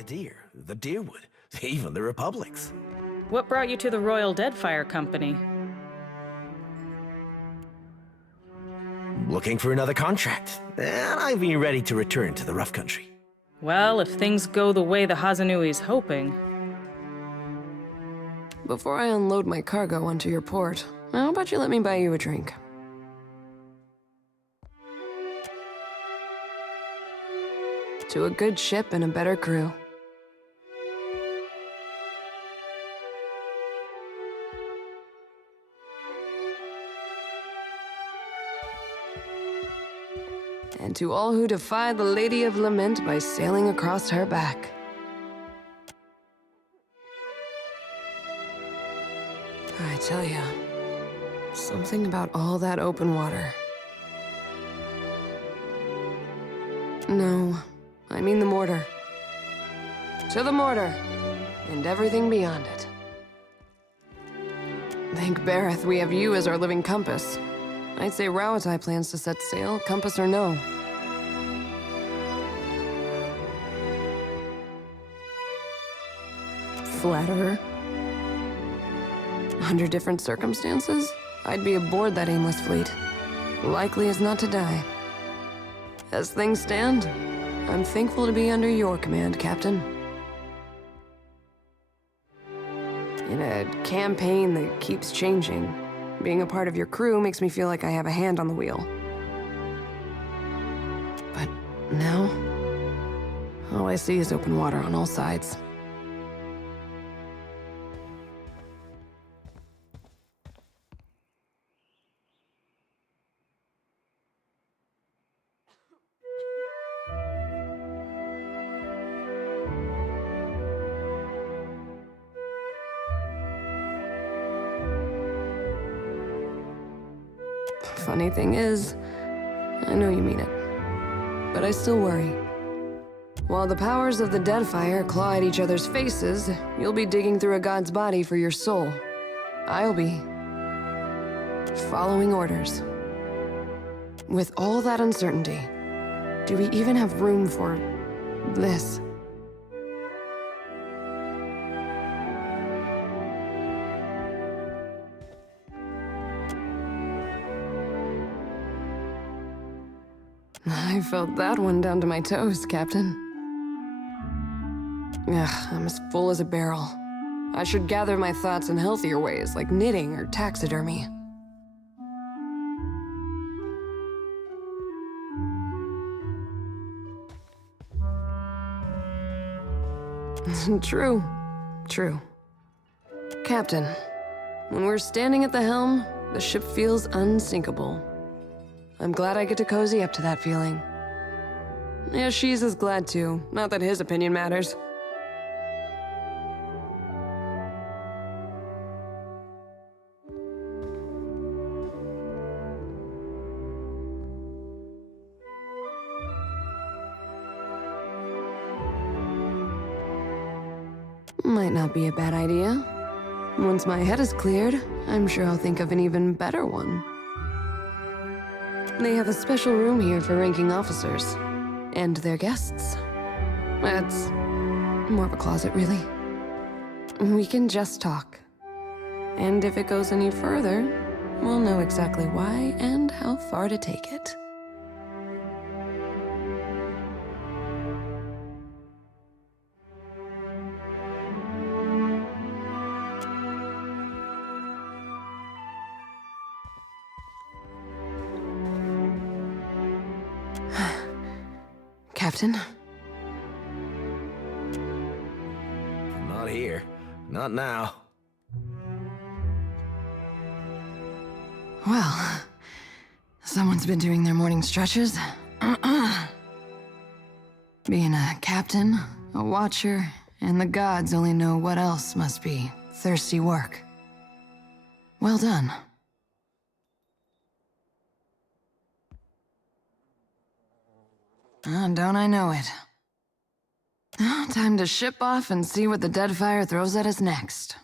Eder, the Deerwood, even the Republics. What brought you to the Royal Deadfire Company? Looking for another contract, and I've been ready to return to the rough country. Well, if things go the way the Hazanui's hoping. Before I unload my cargo onto your port, how about you let me buy you a drink? To a good ship and a better crew. And to all who defy the Lady of Lament by sailing across her back. I tell ya, something about all that open water. No, I mean the mortar. To the mortar, and everything beyond it. Thank Berath we have you as our living compass. I'd say Rawatai plans to set sail, compass or no. Flatterer. Under different circumstances, I'd be aboard that aimless fleet. Likely as not to die. As things stand, I'm thankful to be under your command, Captain. In a campaign that keeps changing, being a part of your crew makes me feel like I have a hand on the wheel. But now, all I see is open water on all sides. Funny thing is, I know you mean it, but I still worry. While the powers of the Deadfire claw at each other's faces, you'll be digging through a god's body for your soul. I'll be following orders. With all that uncertainty, do we even have room for this? I felt that one down to my toes, Captain. Ugh, I'm as full as a barrel. I should gather my thoughts in healthier ways, like knitting or taxidermy. True. Captain, when we're standing at the helm, the ship feels unsinkable. I'm glad I get to cozy up to that feeling. Yeah, she's as glad too. Not that his opinion matters. Might not be a bad idea. Once my head is cleared, I'm sure I'll think of an even better one. They have a special room here for ranking officers. And their guests. That's more of a closet, really. We can just talk. And if it goes any further, we'll know exactly why and how far to take it. Captain? Not here. Not now. Well, someone's been doing their morning stretches. Being a captain, a watcher, and the gods only know what else must be thirsty work. Well done. Don't I know it? Time to ship off and see what the Deadfire throws at us next.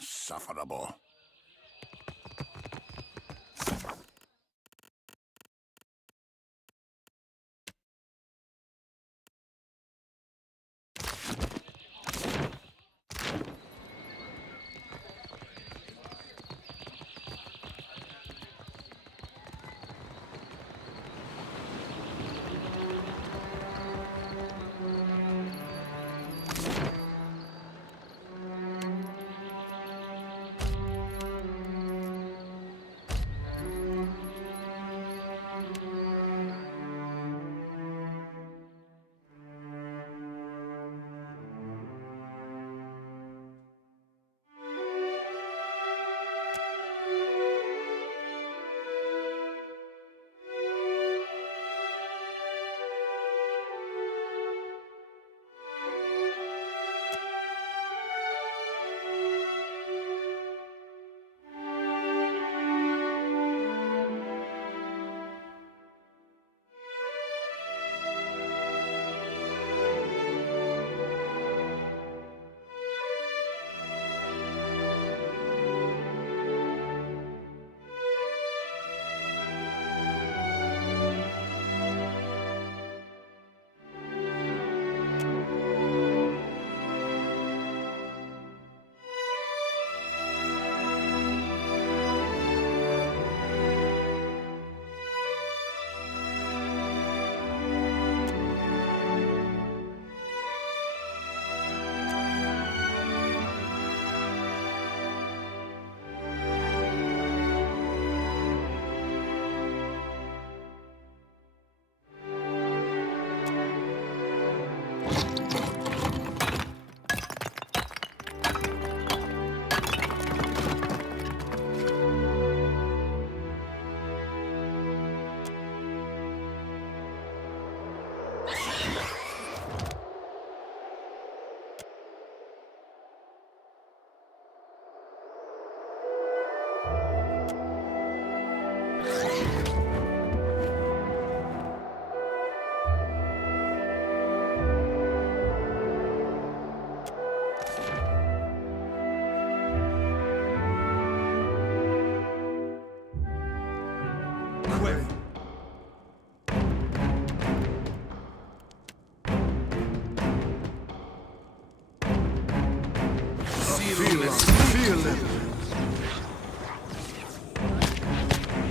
insufferable.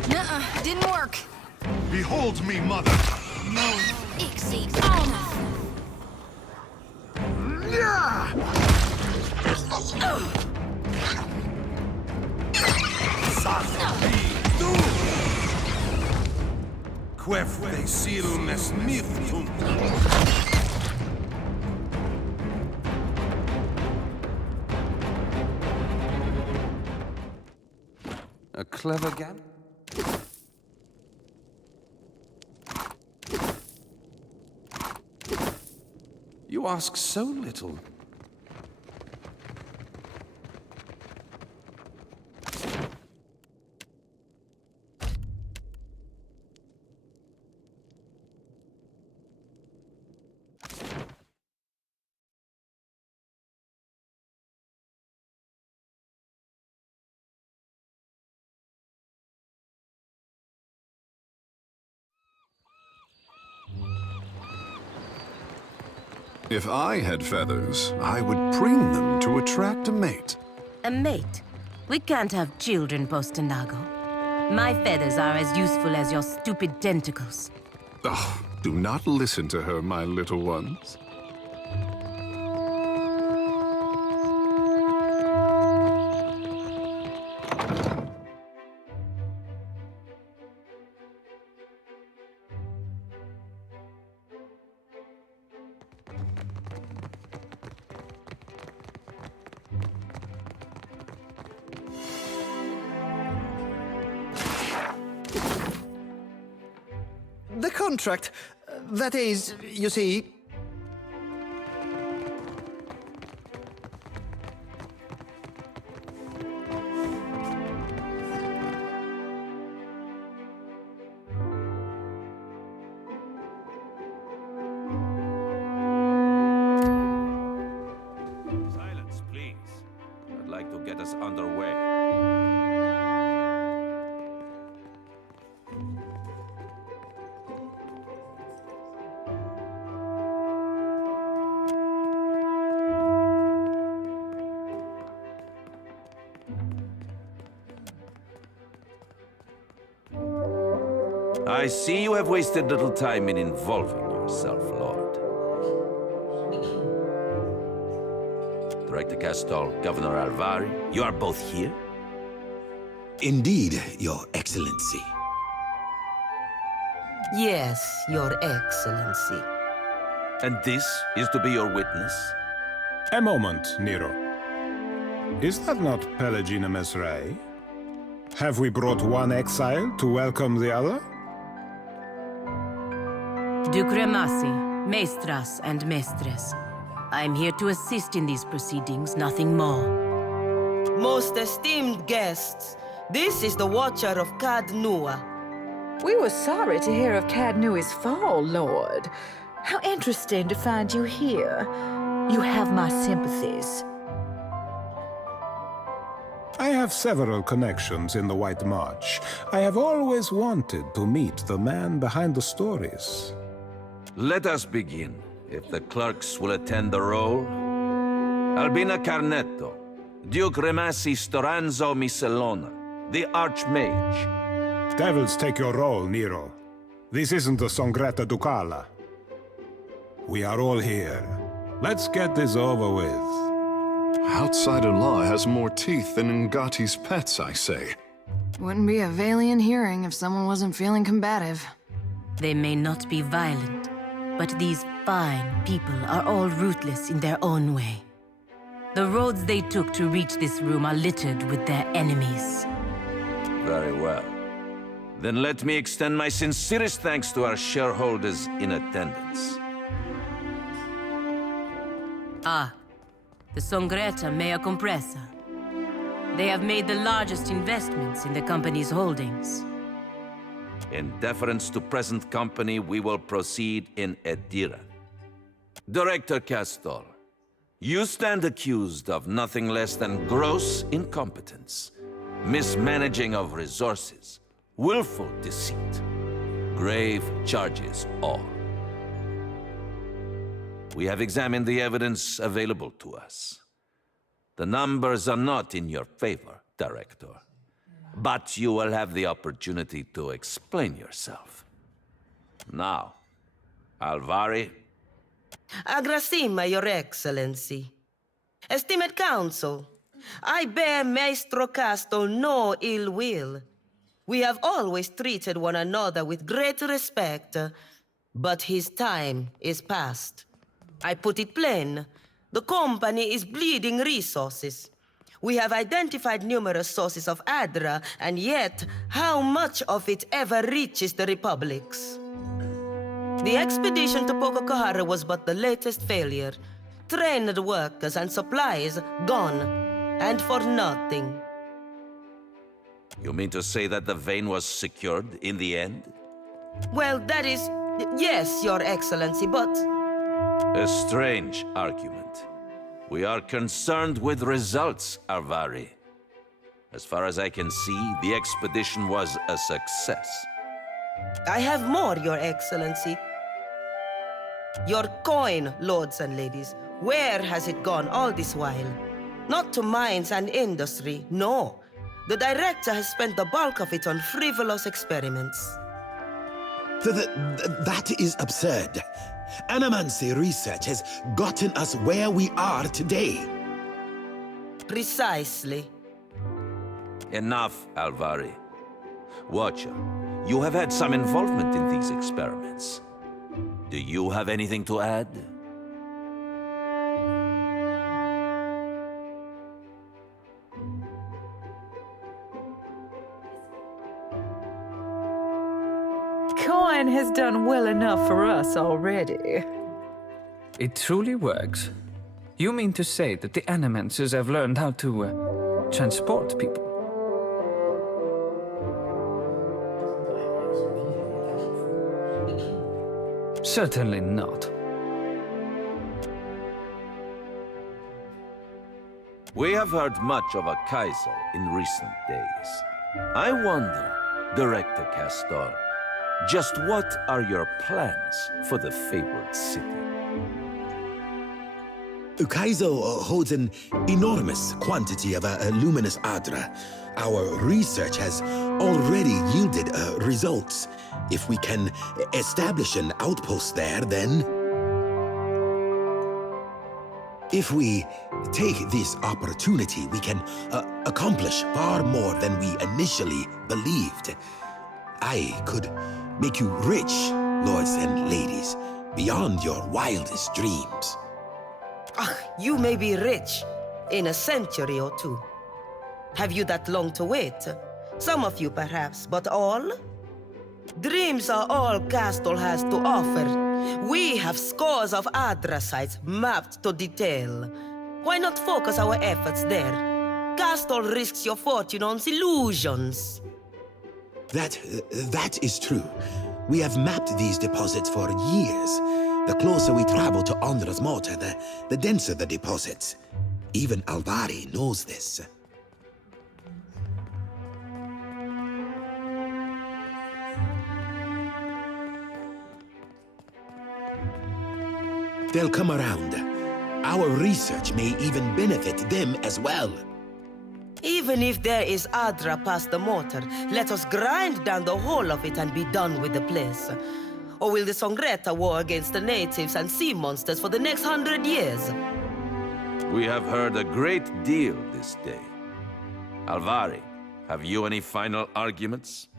Nuh-uh, didn't work. Behold me, mother! No. Exceed. Quef de silnes miftum. A clever gap? You ask so little. If I had feathers, I would preen them to attract a mate. A mate? We can't have children, Postanago. My feathers are as useful as your stupid tentacles. Oh, do not listen to her, my little ones. The contract. That is, you see... Silence, please. I'd like to get a repairs underway. I see you have wasted little time in involving yourself, Lord. Director Castol, Governor Alvari, you are both here? Indeed, Your Excellency. Yes, Your Excellency. And this is to be your witness? A moment, Nero. Is that not Pelagina Mesrai? Have we brought one exile to welcome the other? Duke Remasi, Maestras and Mestres. I'm here to assist in these proceedings, nothing more. Most esteemed guests, this is the Watcher of Cad Nua. We were sorry to hear of Cad Nui's fall, Lord. How interesting to find you here. You have my sympathies. I have several connections in the White March. I have always wanted to meet the man behind the stories. Let us begin, if the clerks will attend the roll. Albina Carnetto, Duke Remasi Storanzo Miscelona, the Archmage. Devils take your roll, Nero. This isn't the Songretta Ducala. We are all here. Let's get this over with. Outsider law has more teeth than Ngati's pets, I say. Wouldn't be a Valiant hearing if someone wasn't feeling combative. They may not be violent, but these fine people are all ruthless in their own way. The roads they took to reach this room are littered with their enemies. Very well. Then let me extend my sincerest thanks to our shareholders in attendance. Ah, the Songretta Mea Compressa. They have made the largest investments in the company's holdings. In deference to present company, we will proceed in Eder. Director Castol, you stand accused of nothing less than gross incompetence, mismanaging of resources, willful deceit, grave charges all. We have examined the evidence available to us. The numbers are not in your favor, Director. But you will have the opportunity to explain yourself. Now, Alvari. Agrasima, Your Excellency. Esteemed Council, I bear Maestro Castol no ill will. We have always treated one another with great respect, but his time is past. I put it plain, the company is bleeding resources. We have identified numerous sources of Adra, and yet, how much of it ever reaches the Republics? The expedition to Pococahara was but the latest failure. Trained workers and supplies gone, and for nothing. You mean to say that the vein was secured in the end? Well, that is... yes, Your Excellency, but... A strange argument. We are concerned with results, Alvari. As far as I can see, the expedition was a success. I have more, Your Excellency. Your coin, lords and ladies. Where has it gone all this while? Not to mines and industry, no. The director has spent the bulk of it on frivolous experiments. That is absurd. Animancy research has gotten us where we are today. Precisely. Enough, Alvari. Watcher, you have had some involvement in these experiments. Do you have anything to add? Coin has done well enough for us already. It truly works. You mean to say that the Animancers have learned how to transport people? Certainly not. We have heard much of Ukaizo in recent days. I wonder, Director Castor, just what are your plans for the favored city? Ukaizo holds an enormous quantity of luminous Adra. Our research has already yielded results. If we can establish an outpost there, then... If we take this opportunity, we can accomplish far more than we initially believed. I could make you rich, lords and ladies, beyond your wildest dreams. You may be rich in a century or two. Have you that long to wait? Some of you perhaps, but all? Dreams are all Castle has to offer. We have scores of Adra sites mapped to detail. Why not focus our efforts there? Castle risks your fortune on illusions. That is true. We have mapped these deposits for years. The closer we travel to Ondra's mortar, the denser the deposits. Even Alvari knows this. They'll come around. Our research may even benefit them as well. Even if there is Adra past the mortar, let us grind down the whole of it and be done with the place. Or will the Songreta war against the natives and sea monsters for the next 100 years? We have heard a great deal this day. Alvari, have you any final arguments?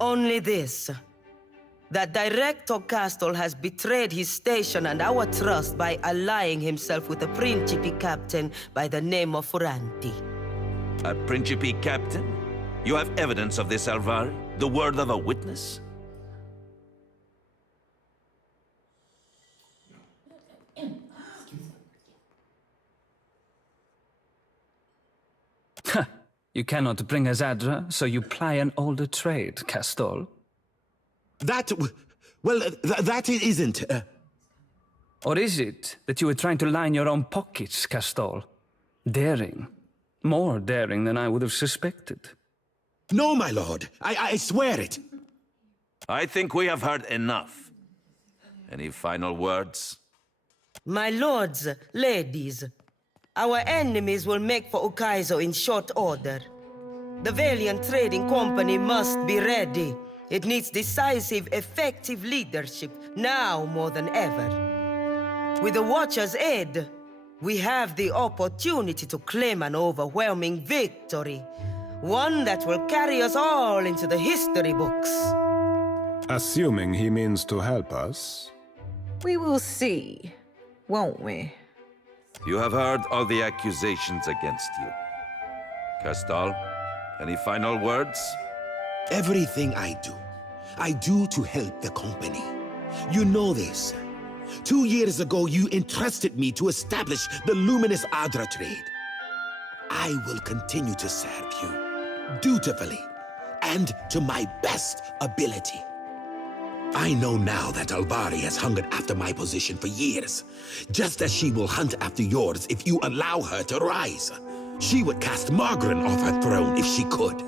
Only this. That Director Castle has betrayed his station and our trust by allying himself with a Principe captain by the name of Furanti. A Principe captain? You have evidence of this, Alvari? The word of a witness? You cannot bring us Adra, so you ply an older trade, Castor. That isn't... Or is it that you were trying to line your own pockets, Castor? Daring. More daring than I would have suspected. No, my lord. I swear it. I think we have heard enough. Any final words? My lords, ladies, our enemies will make for Ukaizo in short order. The Valiant Trading Company must be ready. It needs decisive, effective leadership, now more than ever. With the Watcher's aid, we have the opportunity to claim an overwhelming victory. One that will carry us all into the history books. Assuming he means to help us. We will see, won't we? You have heard all the accusations against you. Castor, any final words? Everything I do to help the company. You know this. 2 years ago, you entrusted me to establish the Luminous Adra trade. I will continue to serve you, dutifully, and to my best ability. I know now that Alvari has hungered after my position for years, just as she will hunt after yours if you allow her to rise. She would cast Margaret off her throne if she could.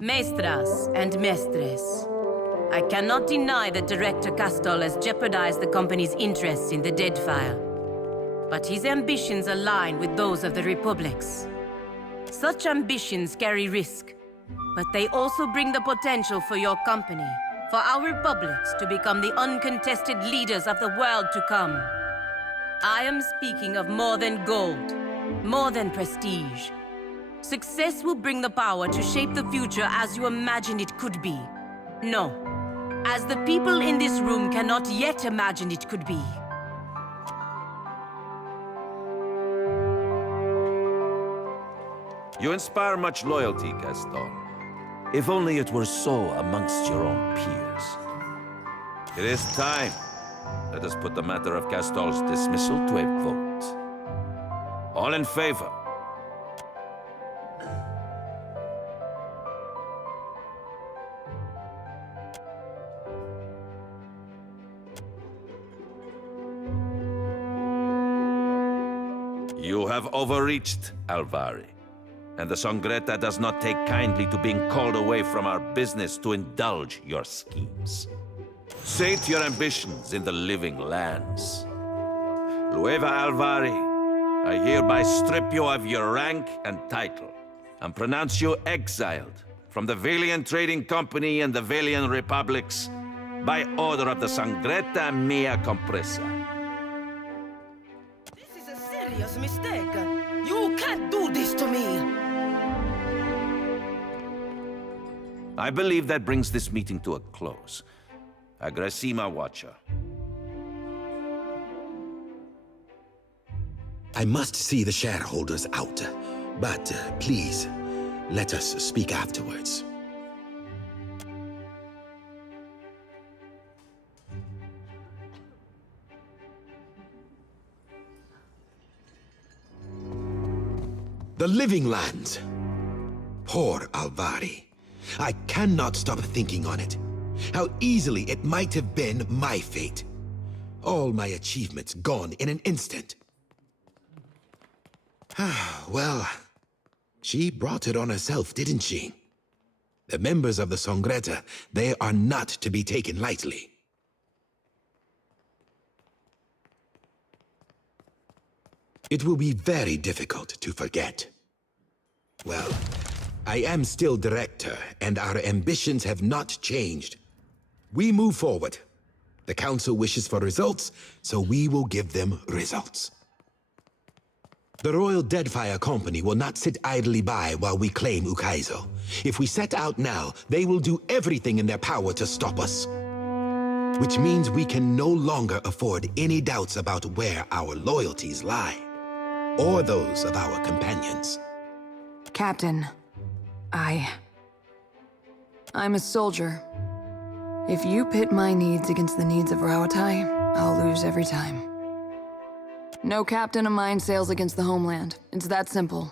Maestras and Mestres, I cannot deny that Director Castor has jeopardized the company's interests in the Deadfire. But his ambitions align with those of the Republic's. Such ambitions carry risk, but they also bring the potential for your company, for our republics to become the uncontested leaders of the world to come. I am speaking of more than gold, more than prestige. Success will bring the power to shape the future as you imagine it could be. No, as the people in this room cannot yet imagine it could be. You inspire much loyalty, Castor. If only it were so amongst your own peers. It is time. Let us put the matter of Castol's dismissal to a vote. All in favor? You have overreached, Alvari. And the Songreta does not take kindly to being called away from our business to indulge your schemes. Sate your ambitions in the living lands. Lueva Alvari, I hereby strip you of your rank and title, and pronounce you exiled from the Valian Trading Company and the Valian Republics by order of the Songreta Mea Compressa. This is a serious mistake. You can't do this to me. I believe that brings this meeting to a close. Agrasima Watcher. I must see the shareholders out, but please, let us speak afterwards. The living lands. Poor Alvari. I cannot stop thinking on it. How easily it might have been my fate. All my achievements gone in an instant. Well, she brought it on herself, didn't she? The members of the Songreta, they are not to be taken lightly. It will be very difficult to forget. Well, I am still director, and our ambitions have not changed. We move forward. The Council wishes for results, so we will give them results. The Royal Deadfire Company will not sit idly by while we claim Ukaizo. If we set out now, they will do everything in their power to stop us. Which means we can no longer afford any doubts about where our loyalties lie, or those of our companions. Captain, I'm a soldier. If you pit my needs against the needs of Rauatai, I'll lose every time. No captain of mine sails against the homeland. It's that simple.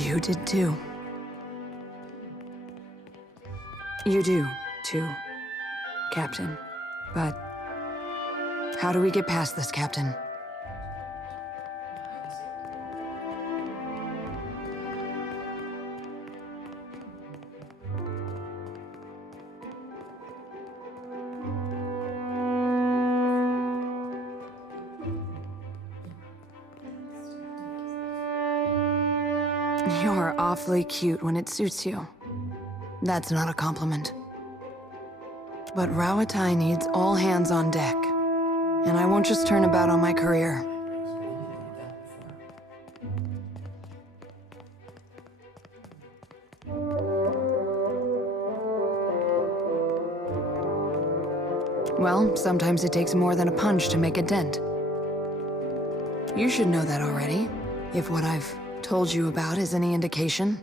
You did too. You do, too, Captain. But how do we get past this, Captain? You're awfully cute when it suits you. That's not a compliment. But Rauatai needs all hands on deck. And I won't just turn about on my career. Well, sometimes it takes more than a punch to make a dent. You should know that already, if what I've told you about is any indication.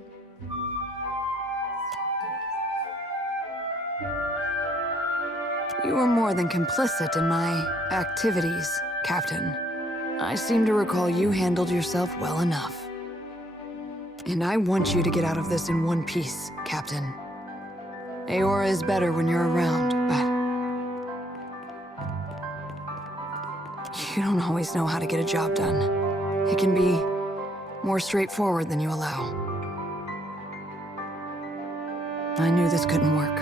You were more than complicit in my activities, Captain. I seem to recall you handled yourself well enough. And I want you to get out of this in one piece, Captain. Eora is better when you're around, but you don't always know how to get a job done. It can be more straightforward than you allow. I knew this couldn't work.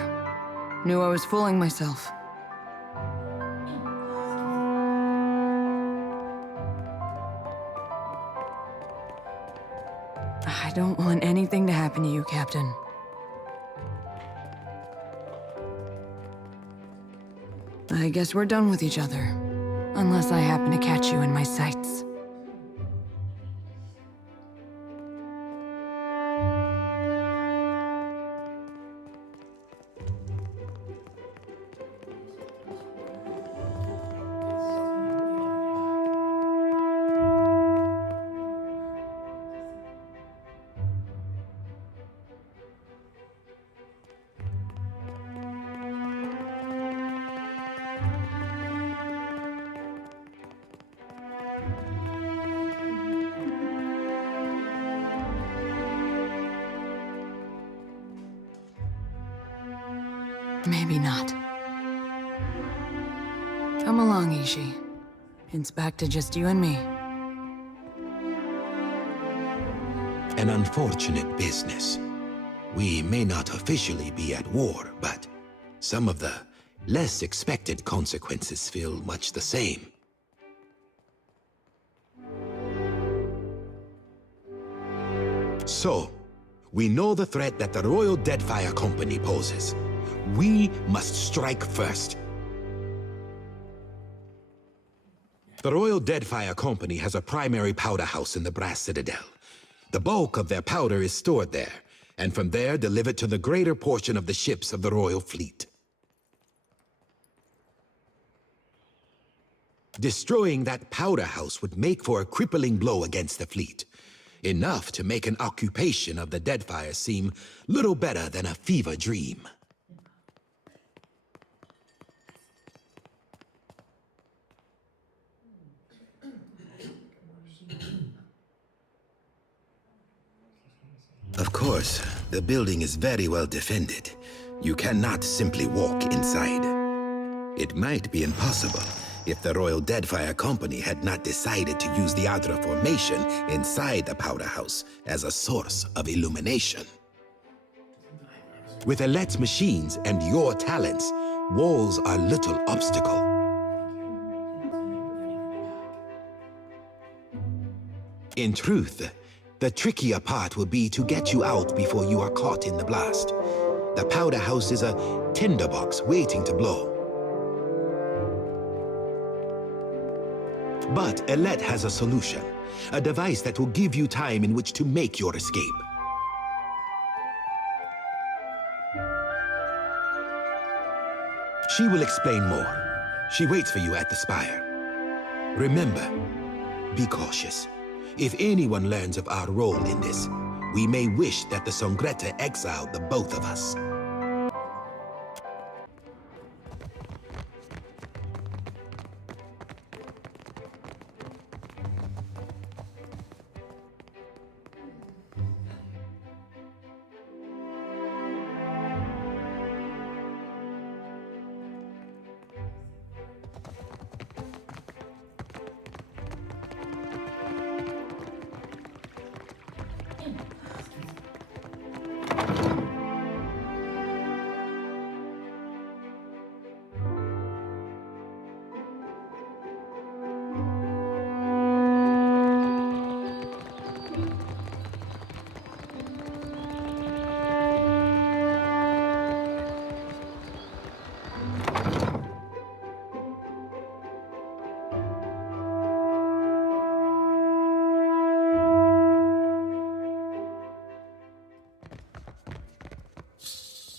Knew I was fooling myself. I don't want anything to happen to you, Captain. I guess we're done with each other. Unless I happen to catch you in my sights. Maybe not. Come along, Ishi. It's back to just you and me. An unfortunate business. We may not officially be at war, but some of the less expected consequences feel much the same. So, we know the threat that the Royal Deadfire Company poses. We must strike first. The Royal Deadfire Company has a primary powder house in the Brass Citadel. The bulk of their powder is stored there, and from there delivered to the greater portion of the ships of the Royal Fleet. Destroying that powder house would make for a crippling blow against the fleet. Enough to make an occupation of the Deadfire seem little better than a fever dream. Of course, the building is very well defended. You cannot simply walk inside. It might be impossible if the Royal Deadfire Company had not decided to use the Adra formation inside the powder house as a source of illumination. With Alet's machines and your talents, walls are little obstacle. In truth, the trickier part will be to get you out before you are caught in the blast. The powder house is a tinderbox waiting to blow. But Alet has a solution, a device that will give you time in which to make your escape. She will explain more. She waits for you at the spire. Remember, be cautious. If anyone learns of our role in this, we may wish that the Songretta exiled the both of us.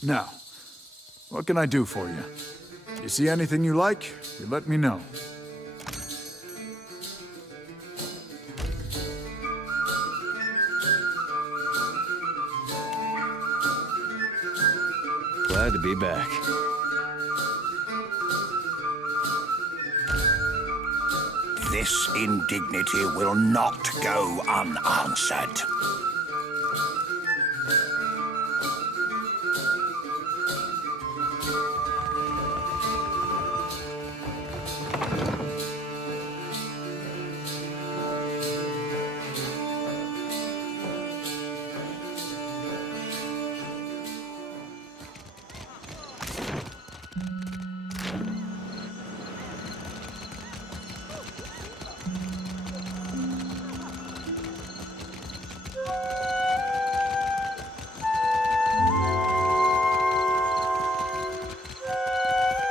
Now, what can I do for you? You see anything you like, you let me know. Glad to be back. This indignity will not go unanswered.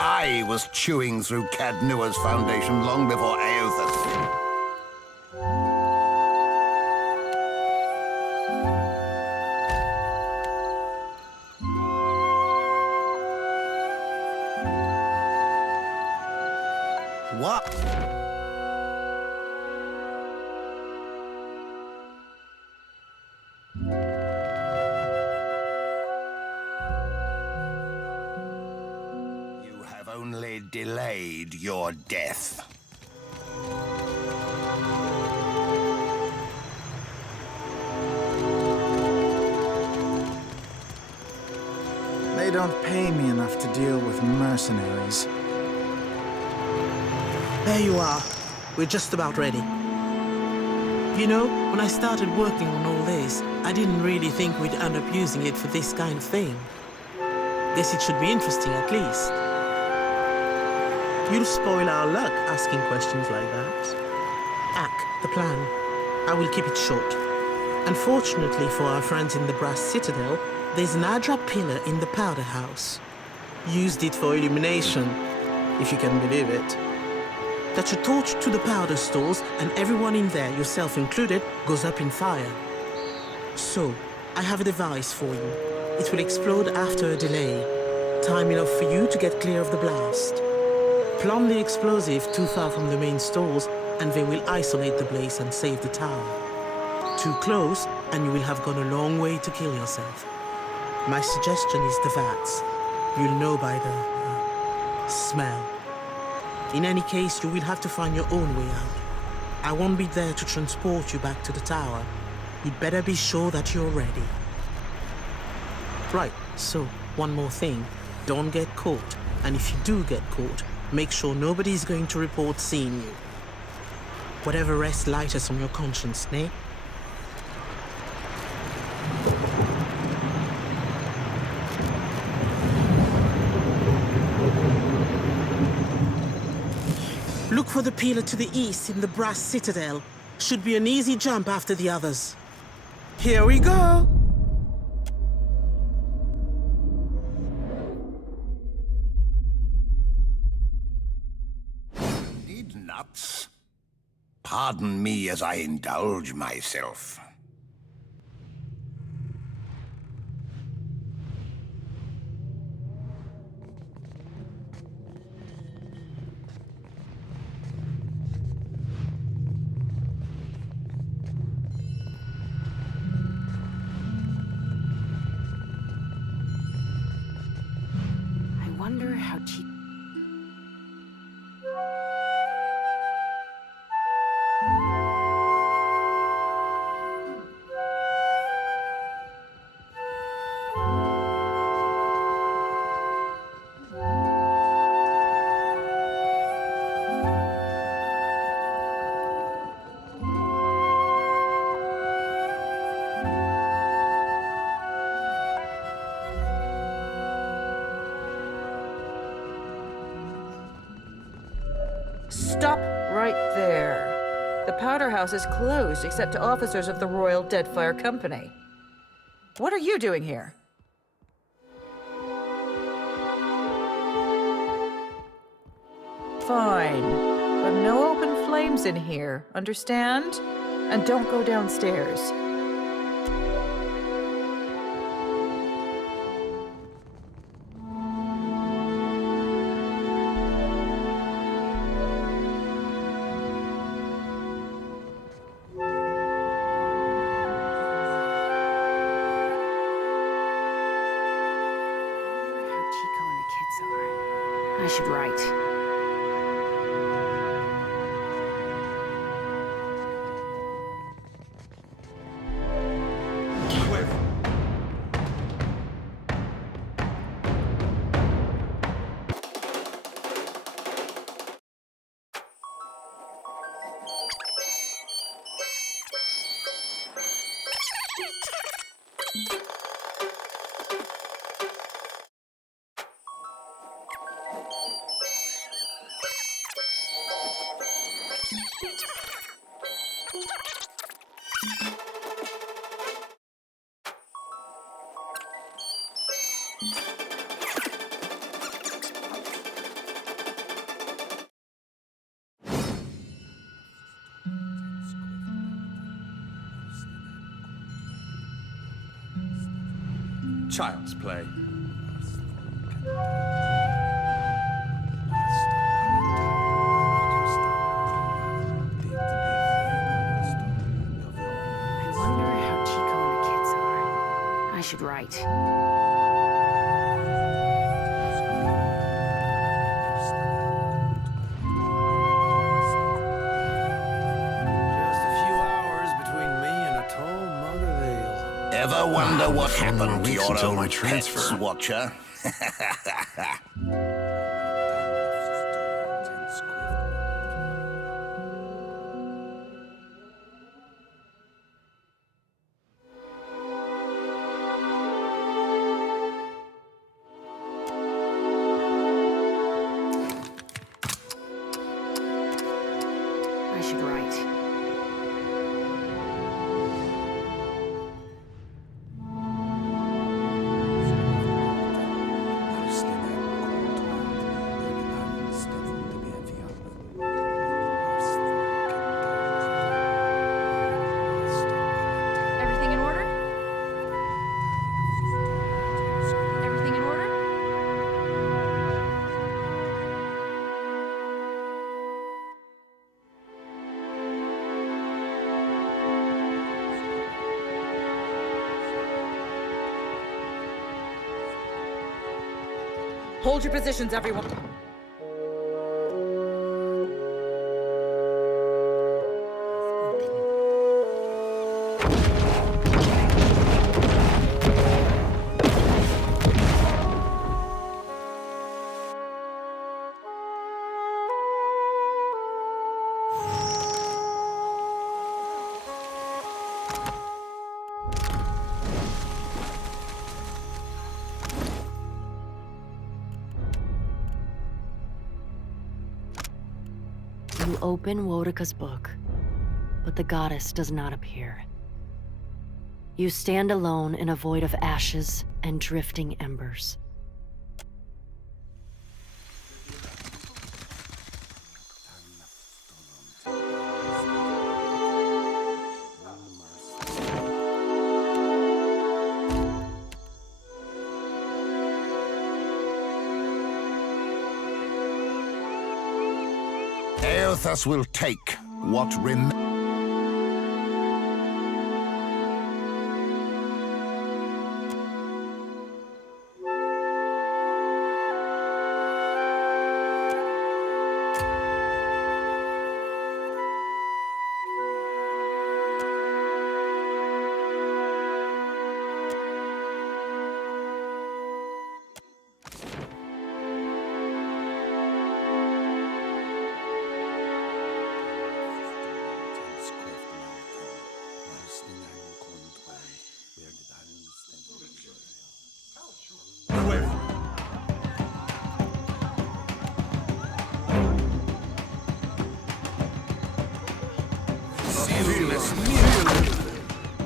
I was chewing through Cadnua's foundation long before Eothas. What? Only delayed your death. They don't don't pay me enough to deal with mercenaries. There you are. We're just about ready. You know, when I started working on all this, I didn't really think we'd end up using it for this kind of thing. Guess it should be interesting at least. You'll spoil our luck asking questions like that. Ack, the plan. I will keep it short. Unfortunately for our friends in the Brass Citadel, there's an Adra pillar in the powder house. Used it for illumination, if you can believe it. That's a torch to the powder stores, and everyone in there, yourself included, goes up in fire. So, I have a device for you. It will explode after a delay. Time enough for you to get clear of the blast. Plant the explosive too far from the main stores, and they will isolate the blaze and save the tower. Too close, and you will have gone a long way to kill yourself. My suggestion is the vats. You'll know by the smell. In any case, you will have to find your own way out. I won't be there to transport you back to the tower. You'd better be sure that you're ready. Right, so, one more thing. Don't get caught. And if you do get caught, make sure nobody's going to report seeing you. Whatever rests lightest on your conscience, nay? Look for the pillar to the east in the Brass Citadel. Should be an easy jump after the others. Here we go! Indeed nuts. Pardon me as I indulge myself. Wonder how cheap. Stop right there. The powder house is closed except to officers of the Royal Deadfire Company. What are you doing here? Fine, but no open flames in here, understand? And don't go downstairs. I should write. Child's play. I wonder how Chico and the kids are. I should write. Ever wonder what happened to your until old my pets, transfer. Watcher? I should write. Everything in order? Everything in order? Hold your positions, everyone. You open Wodika's book, but the goddess does not appear. You stand alone in a void of ashes and drifting embers. Eothas will take what remains.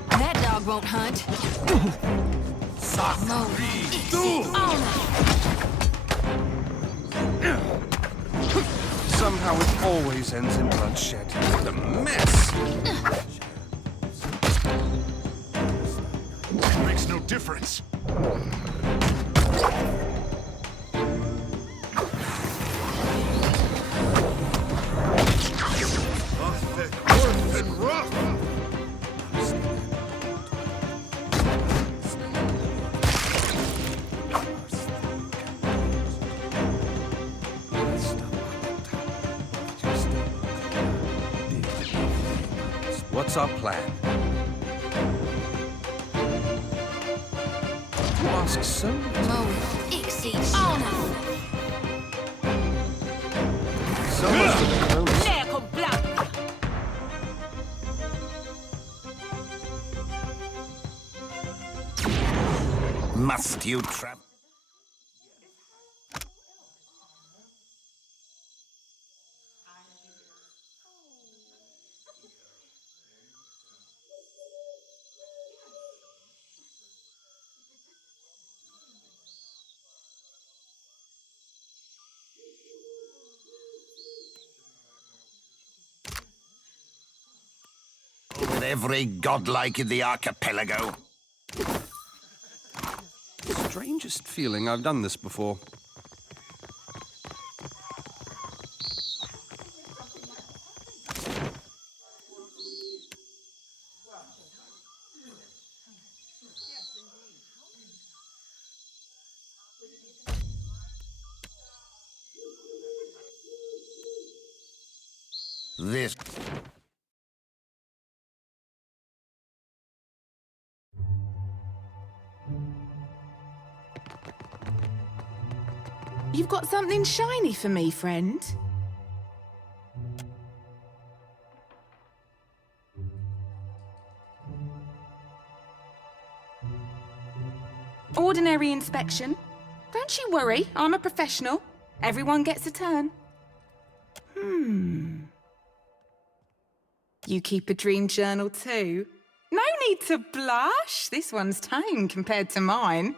That dog won't hunt. Somehow it always ends in bloodshed. What a mess! Makes no difference. What's our plan? You ask so much. So much for the clothes. Must you travel? With every godlike in the archipelago. Strangest feeling I've done this before. This. You've got something shiny for me, friend? Ordinary inspection. Don't you worry, I'm a professional. Everyone gets a turn. You keep a dream journal too? No need to blush. This one's tame compared to mine.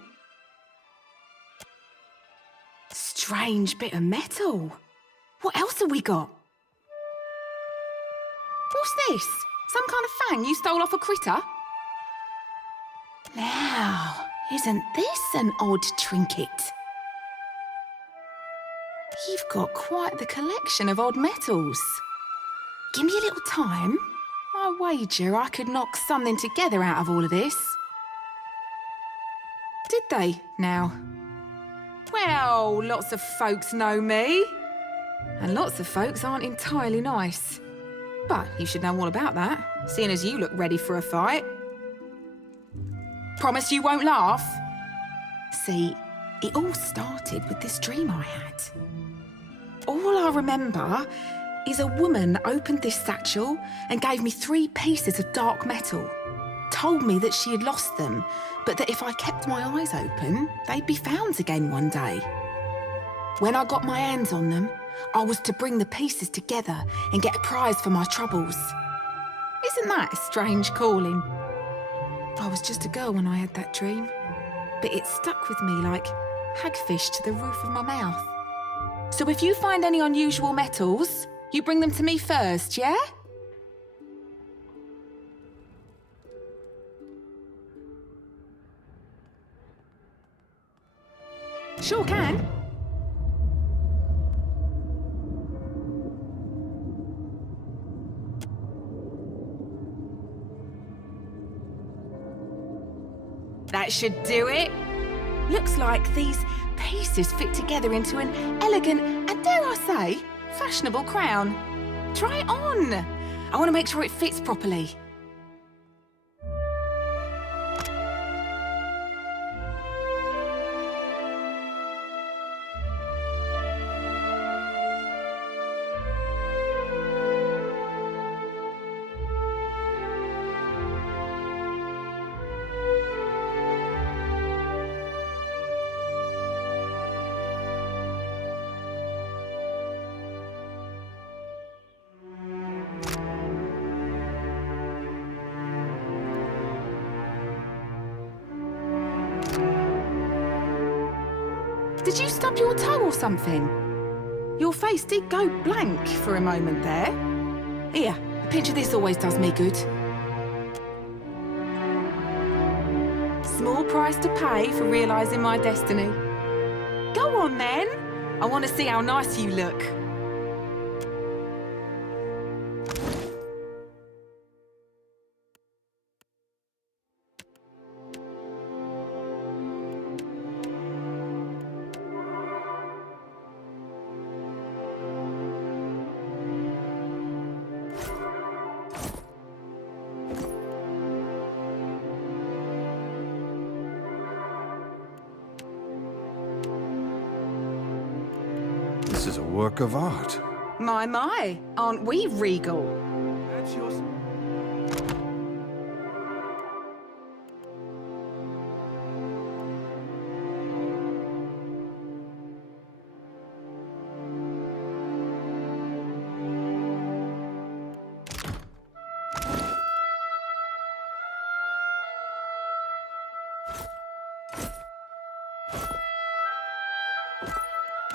Strange bit of metal. What else have we got? What's this? Some kind of fang you stole off a critter? Now, isn't this an odd trinket? You've got quite the collection of odd metals. Give me a little time. I wager I could knock something together out of all of this. Did they, now? Well, lots of folks know me. And lots of folks aren't entirely nice. But you should know all about that, seeing as you look ready for a fight. Promise you won't laugh? See, it all started with this dream I had. All I remember is a woman opened this satchel and gave me 3 pieces of dark metal. Told me that she had lost them, but that if I kept my eyes open, they'd be found again one day. When I got my hands on them, I was to bring the pieces together and get a prize for my troubles. Isn't that a strange calling? I was just a girl when I had that dream, but it stuck with me like hagfish to the roof of my mouth. So if you find any unusual metals, you bring them to me first, yeah? Sure can. That should do it. Looks like these pieces fit together into an elegant and, dare I say, fashionable crown. Try it on. I want to make sure it fits properly. Did you stub your toe or something? Your face did go blank for a moment there. Here, a pinch of this always does me good. Small price to pay for realising my destiny. Go on then. I want to see how nice you look. This is a work of art. My, aren't we regal? That's yours.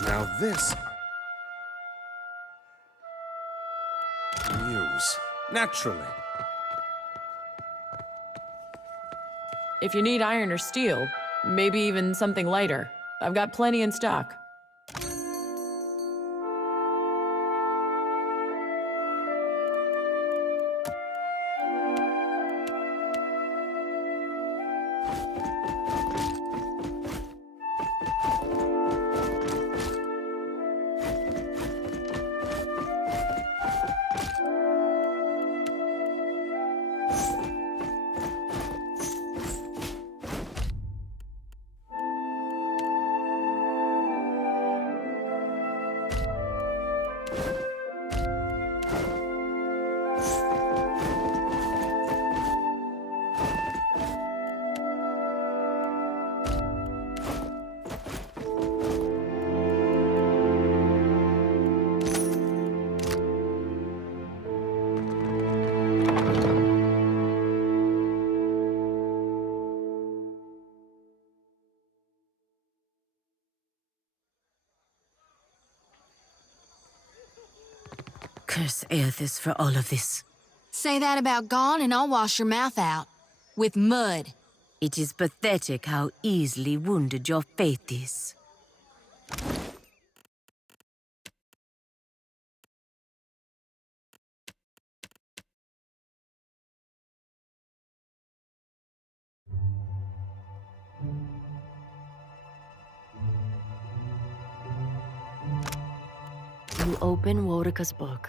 Now this... Muse. Naturally. If you need iron or steel, maybe even something lighter, I've got plenty in stock. curse Eothas for all of this. Say that about Gone and I'll wash your mouth out. With mud. It is pathetic how easily wounded your faith is. You open Wodika's book.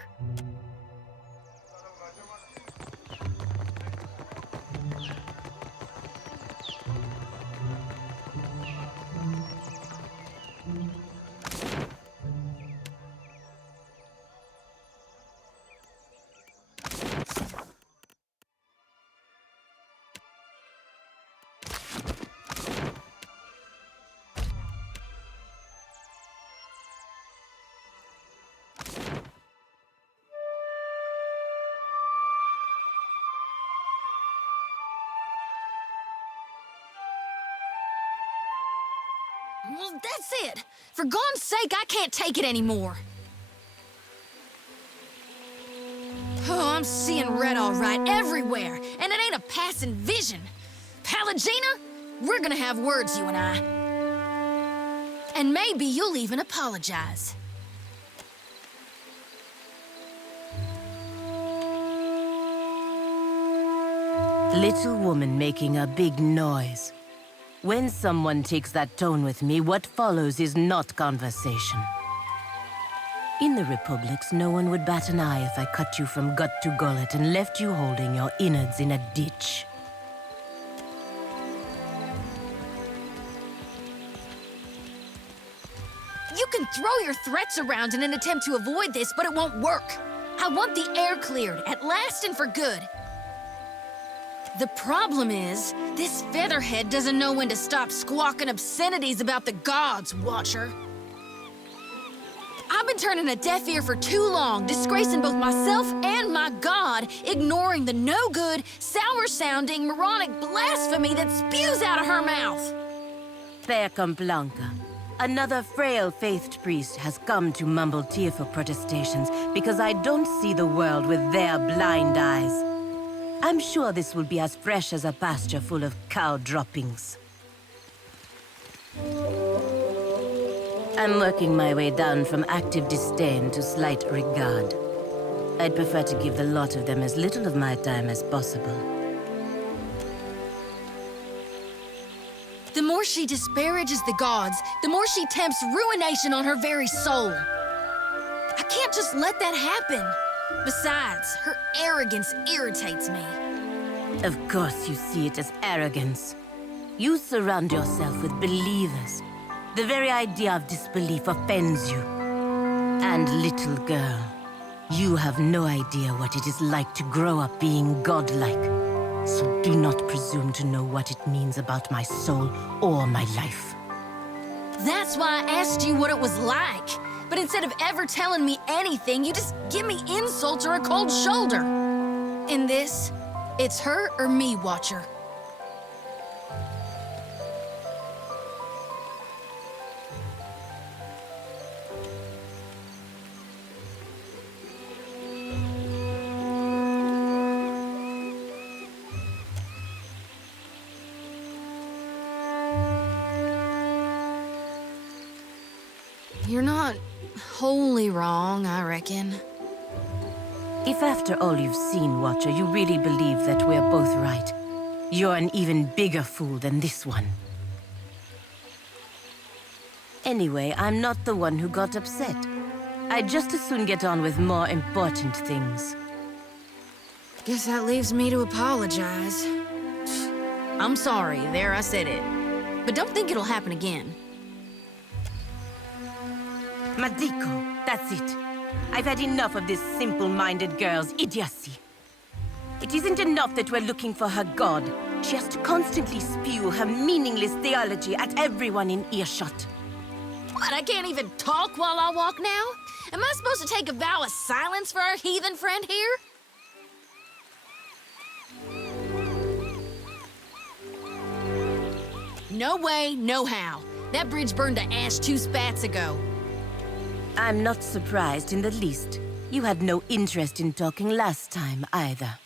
Well, that's it. For Gone's sake, I can't take it anymore. Oh, I'm seeing red all right everywhere, and it ain't a passing vision. Palagina, we're gonna have words, you and I. And maybe you'll even apologize. Little woman making a big noise. When someone takes that tone with me, what follows is not conversation. In the Republics, no one would bat an eye if I cut you from gut to gullet and left you holding your innards in a ditch. You can throw your threats around in an attempt to avoid this, but it won't work. I want the air cleared, at last and for good. The problem is, this featherhead doesn't know when to stop squawking obscenities about the gods, Watcher. I've been turning a deaf ear for too long, disgracing both myself and my god, ignoring the no-good, sour-sounding, moronic blasphemy that spews out of her mouth. Percam Blanca. Another frail faithed priest has come to mumble tearful protestations because I don't see the world with their blind eyes. I'm sure this will be as fresh as a pasture full of cow droppings. I'm working my way down from active disdain to slight regard. I'd prefer to give the lot of them as little of my time as possible. The more she disparages the gods, the more she tempts ruination on her very soul. I can't just let that happen. Besides, her arrogance irritates me. Of course you see it as arrogance. You surround yourself with believers. The very idea of disbelief offends you. And little girl, you have no idea what it is like to grow up being godlike. So do not presume to know what it means about my soul or my life. That's why I asked you what it was like. But instead of ever telling me anything, you just give me insults or a cold shoulder. In this, it's her or me, Watcher. You're not wholly wrong, I reckon. If after all you've seen, Watcher, you really believe that we're both right, you're an even bigger fool than this one. Anyway, I'm not the one who got upset. I'd just as soon get on with more important things. Guess that leaves me to apologize. I'm sorry, there I said it. But don't think it'll happen again. Mythical, that's it. I've had enough of this simple-minded girl's idiocy. It isn't enough that we're looking for her god. She has to constantly spew her meaningless theology at everyone in earshot. What, I can't even talk while I walk now? Am I supposed to take a vow of silence for our heathen friend here? No way, no how. That bridge burned to ash 2 spats ago. I'm not surprised in the least. You had no interest in talking last time, either.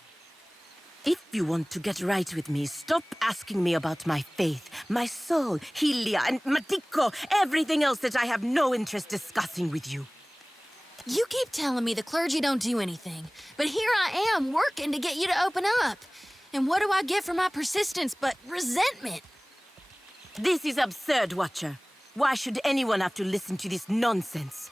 If you want to get right with me, stop asking me about my faith, my soul, Hylia, and Mythical, everything else that I have no interest discussing with you. You keep telling me the clergy don't do anything, but here I am working to get you to open up. And what do I get for my persistence but resentment? This is absurd, Watcher. Why should anyone have to listen to this nonsense?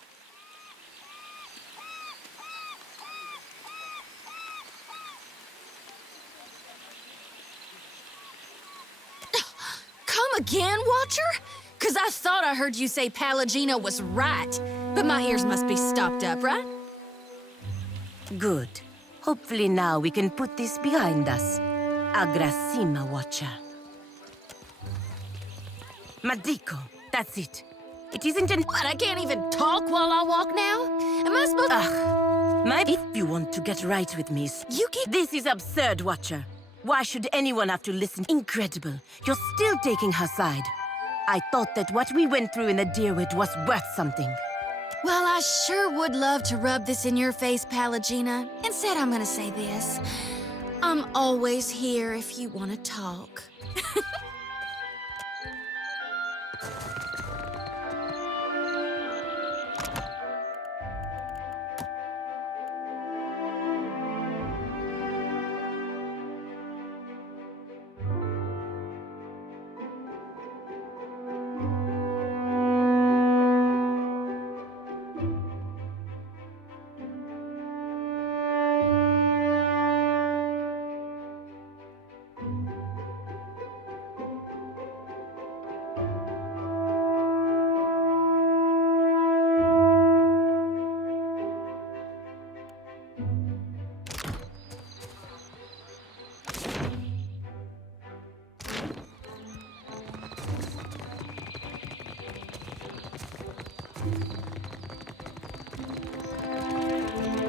Come again, Watcher? 'Cause I thought I heard you say Pallegino was right. But my ears must be stopped up, right? Good. Hopefully now we can put this behind us. Agrasima, Watcher. Mythical, that's it. It isn't an— What, I can't even talk while I walk now? Am I supposed to— If you want to get right with me, you keep— This is absurd, Watcher. Why should anyone have to listen? Incredible. You're still taking her side. I thought that what we went through in the Deerwood was worth something. Well, I sure would love to rub this in your face, Pallagina. Instead, I'm gonna say this. I'm always here if you want to talk.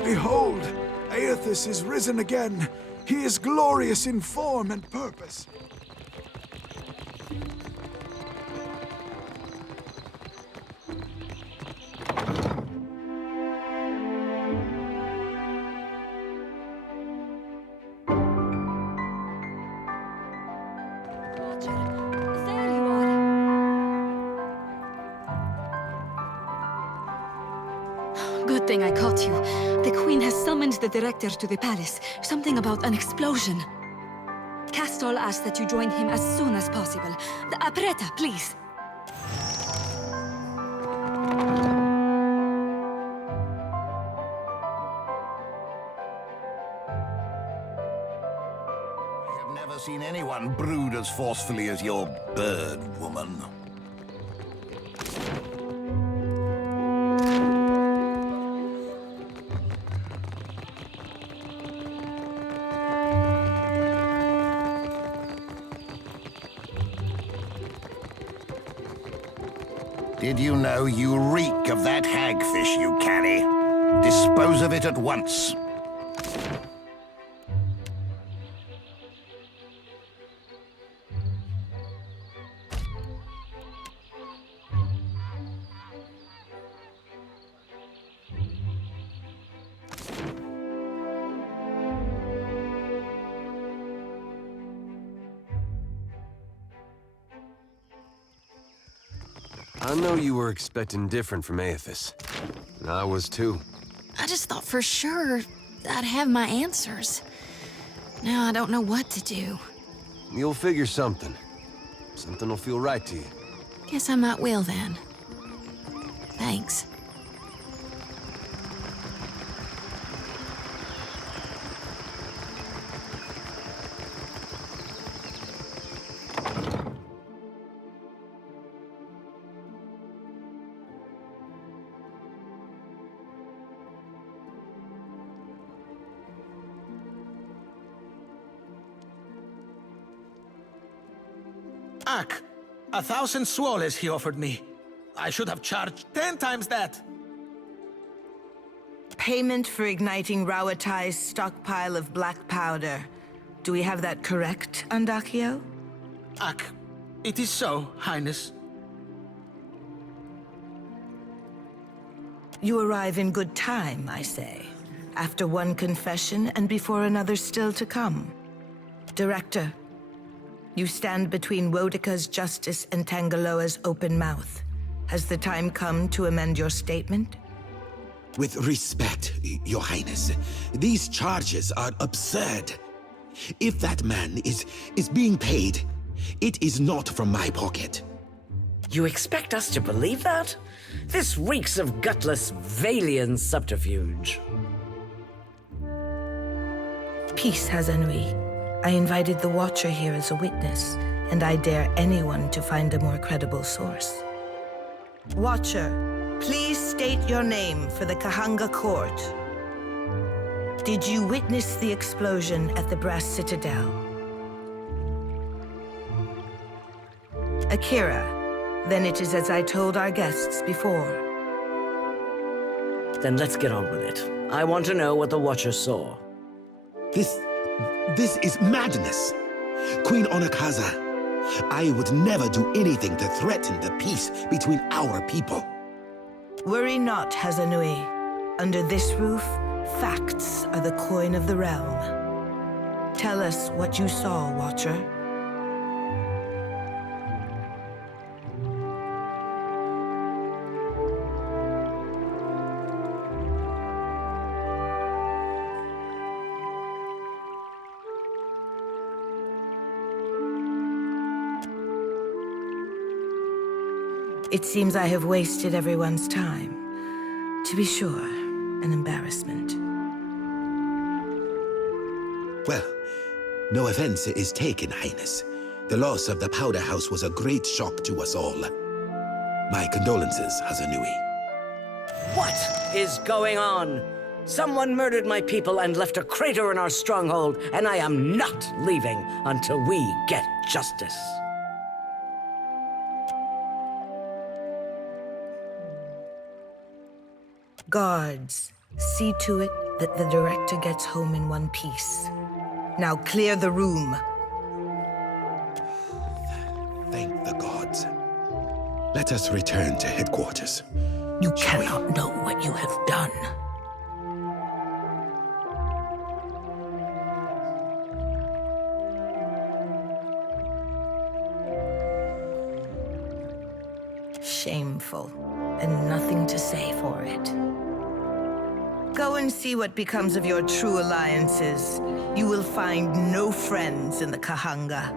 Behold, Eothas is risen again. He is glorious in form and purpose. Good thing I caught you. The Queen has summoned the Director to the palace. Something about an explosion. Castol asked that you join him as soon as possible. The Apreta, please. I have never seen anyone brood as forcefully as your bird woman. Did you know you reek of that hagfish you carry? Dispose of it at once. I know you were expecting different from Eothas. I was too. I just thought for sure I'd have my answers. Now I don't know what to do. You'll figure something. Something will feel right to you. Guess I might will then. Thanks. Ak, 1,000 swoles he offered me. I should have charged 10 times that. Payment for igniting Rawatai's stockpile of black powder. Do we have that correct, Andakio? Ak, it is so, Highness. You arrive in good time, I say. After one confession and before another still to come. Director, you stand between Wodika's justice and Tangaloa's open mouth. Has the time come to amend your statement? With respect, Your Highness, these charges are absurd. If that man is being paid, it is not from my pocket. You expect us to believe that? This reeks of gutless Valian subterfuge. Peace, Hazanui. I invited the Watcher here as a witness, and I dare anyone to find a more credible source. Watcher, please state your name for the Kahanga court. Did you witness the explosion at the Brass Citadel? Akira, then it is as I told our guests before. Then let's get on with it. I want to know what the Watcher saw. This is madness. Queen Onakaza, I would never do anything to threaten the peace between our people. Worry not, Hazanui. Under this roof, facts are the coin of the realm. Tell us what you saw, Watcher. It seems I have wasted everyone's time. To be sure, an embarrassment. Well, no offense is taken, Highness. The loss of the Powder House was a great shock to us all. My condolences, Hazanui. What is going on? Someone murdered my people and left a crater in our stronghold, and I am not leaving until we get justice. Guards, see to it that the Director gets home in one piece. Now clear the room. Thank the gods. Let us return to headquarters. You cannot know what you have done. Shameful, and nothing to say for it. Go and see what becomes of your true alliances. You will find no friends in the Kahanga.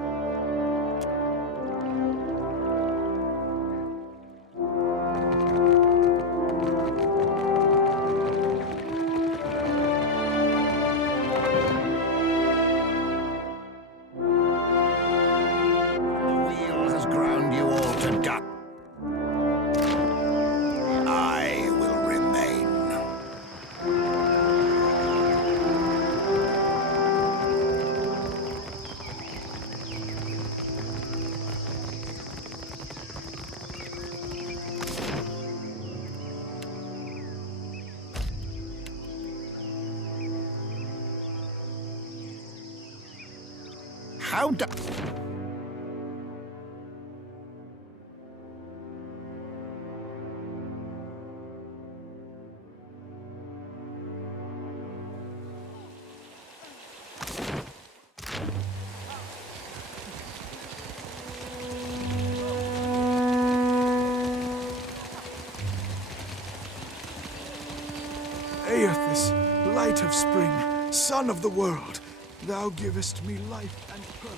How do... Eothas, light of spring, sun of the world, thou givest me life and purpose.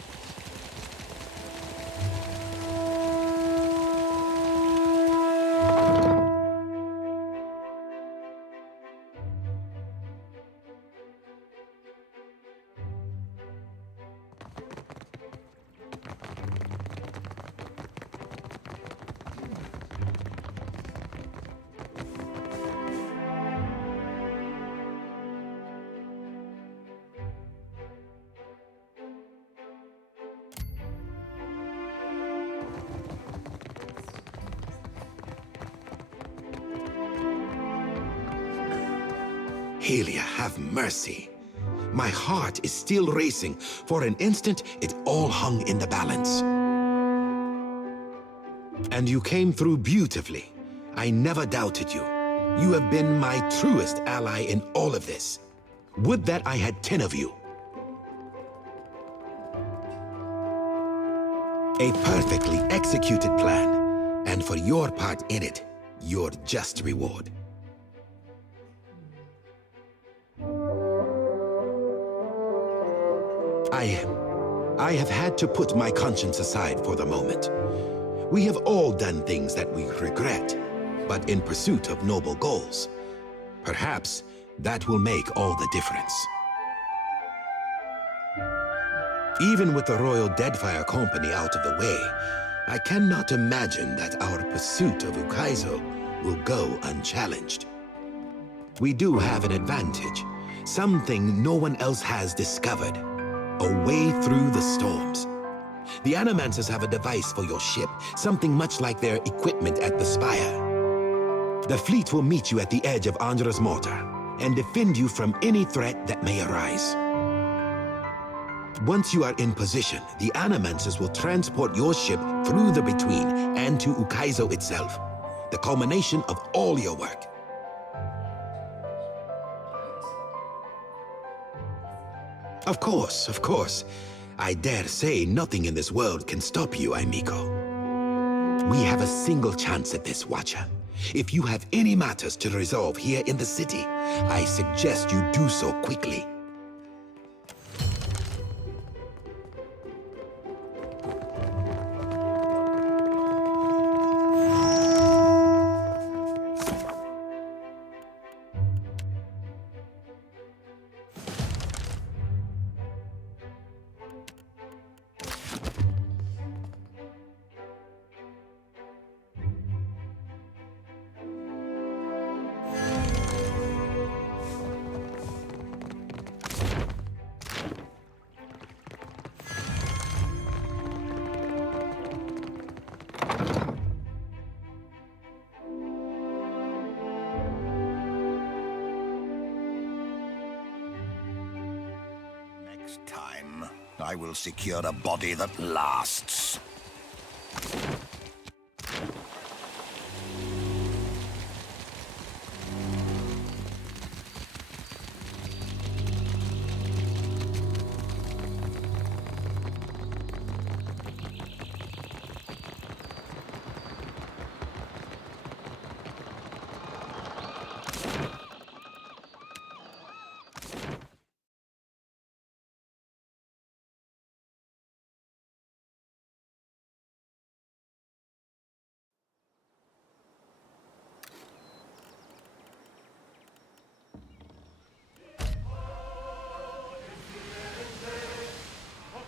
Helia, have mercy. My heart is still racing. For an instant, it all hung in the balance. And you came through beautifully. I never doubted you. You have been my truest ally in all of this. Would that I had 10 of you. A perfectly executed plan, and for your part in it, your just reward. I have had to put my conscience aside for the moment. We have all done things that we regret, but in pursuit of noble goals. Perhaps that will make all the difference. Even with the Royal Deadfire Company out of the way, I cannot imagine that our pursuit of Ukaizo will go unchallenged. We do have an advantage, something no one else has discovered. A way through the storms. The Animancers have a device for your ship, something much like their equipment at the Spire. The fleet will meet you at the edge of Adra's mortar, and defend you from any threat that may arise. Once you are in position, the Animancers will transport your ship through the Between and to Ukaizo itself, the culmination of all your work. Of course. I dare say nothing in this world can stop you, Amico. We have a single chance at this, Watcher. If you have any matters to resolve here in the city, I suggest you do so quickly. Time, I will secure a body that lasts.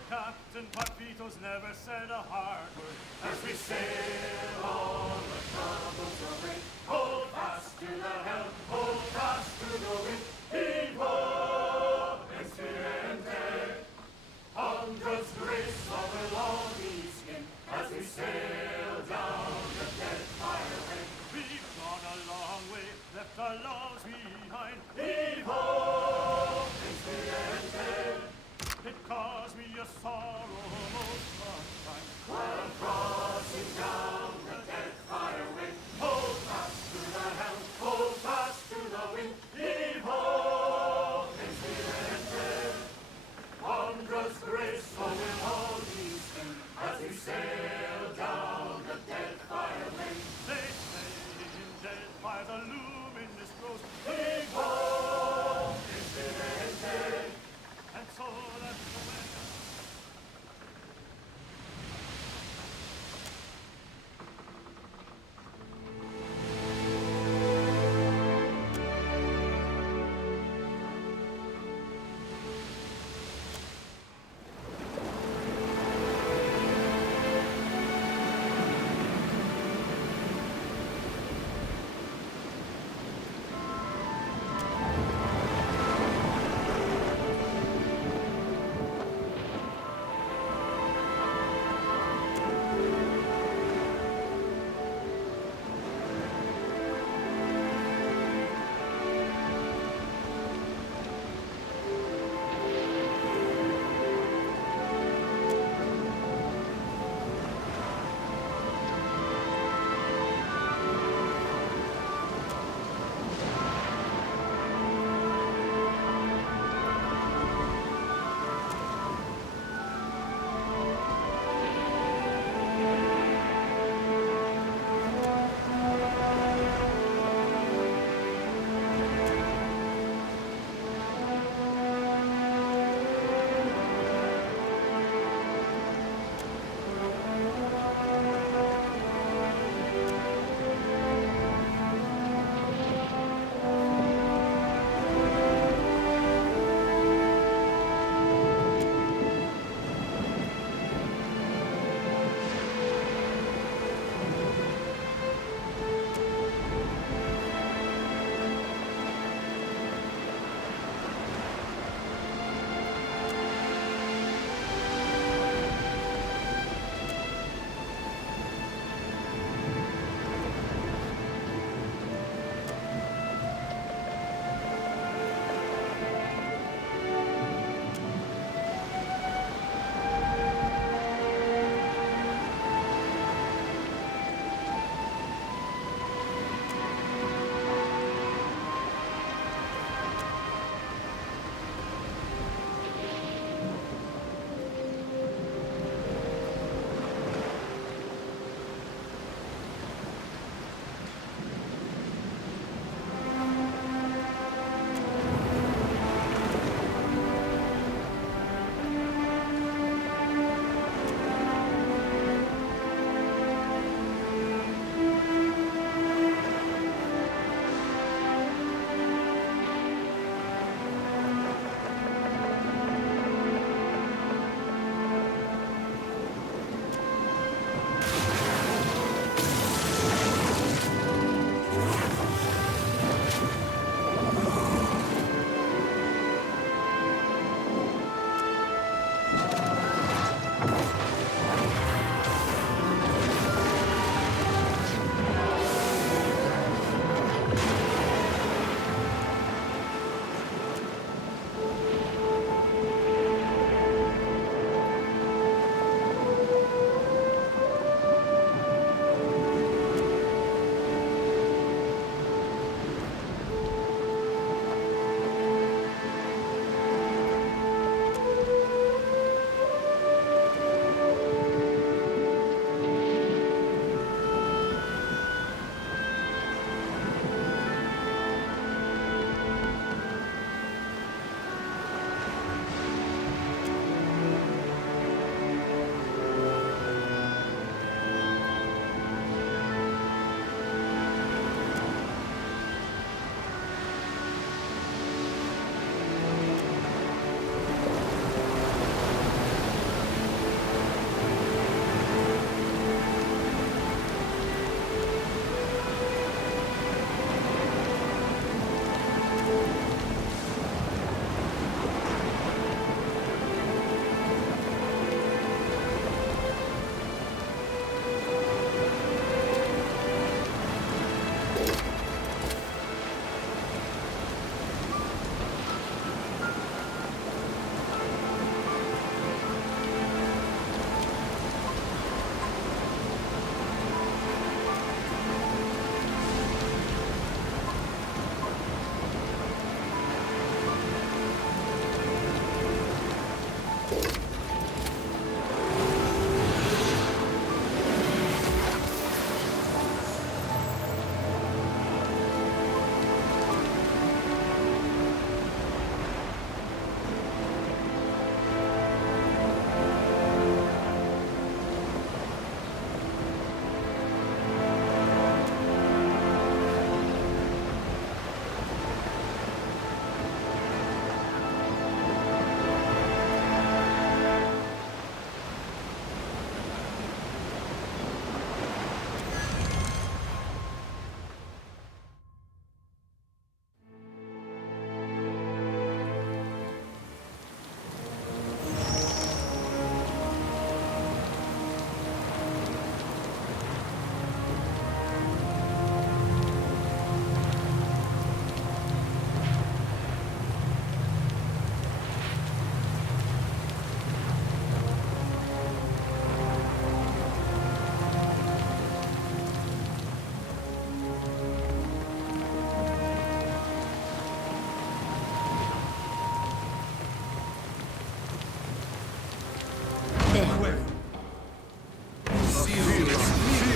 Captain Papitos never said a hard word as we sail on the troubles away. Hold fast to the helm, hold fast to the wind. Heave ho, Experiente. Adra's grace of her lonely skin as we sail down the Deadfire way. We've gone a long way, left our loves behind. Heave ho, Experiente. It caused me a sorrow most of time while crossing down the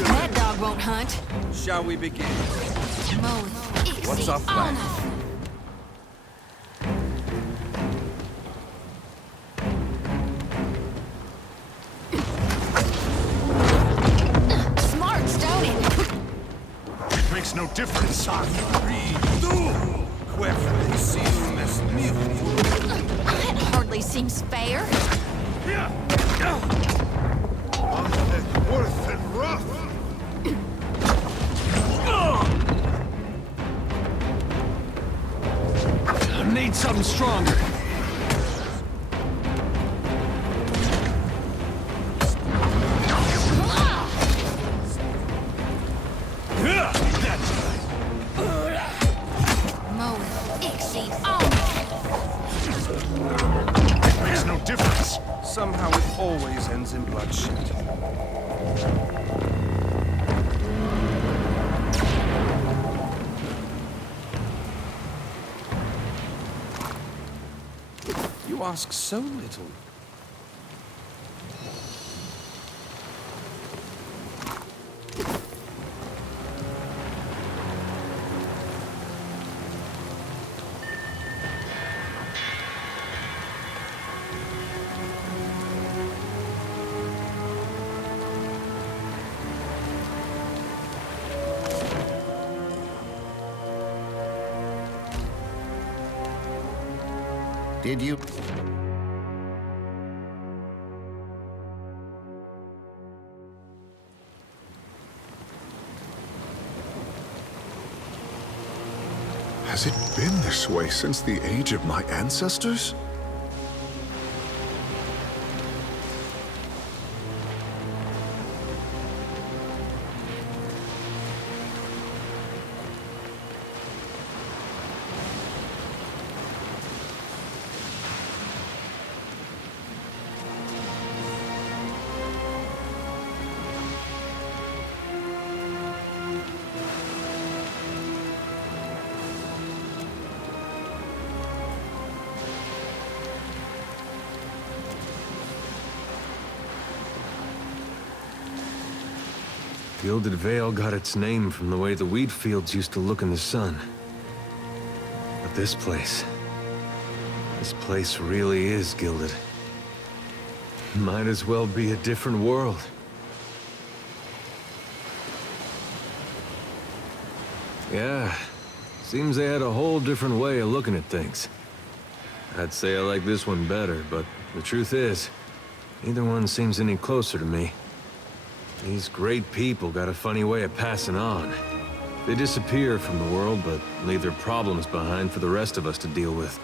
That dog won't hunt. Shall we begin? What's our plan? Smart, don't it? It makes no difference. That hardly seems fair. Worth and rough. I need something stronger. It makes no difference. Somehow it always ends in bloodshed. You ask so little. Did you? Has it been this way since the age of my ancestors? Gilded Vale got its name from the way the wheat fields used to look in the sun. But this place really is gilded. Might as well be a different world. Yeah, seems they had a whole different way of looking at things. I'd say I like this one better, but the truth is, neither one seems any closer to me. These great people got a funny way of passing on. They disappear from the world, but leave their problems behind for the rest of us to deal with.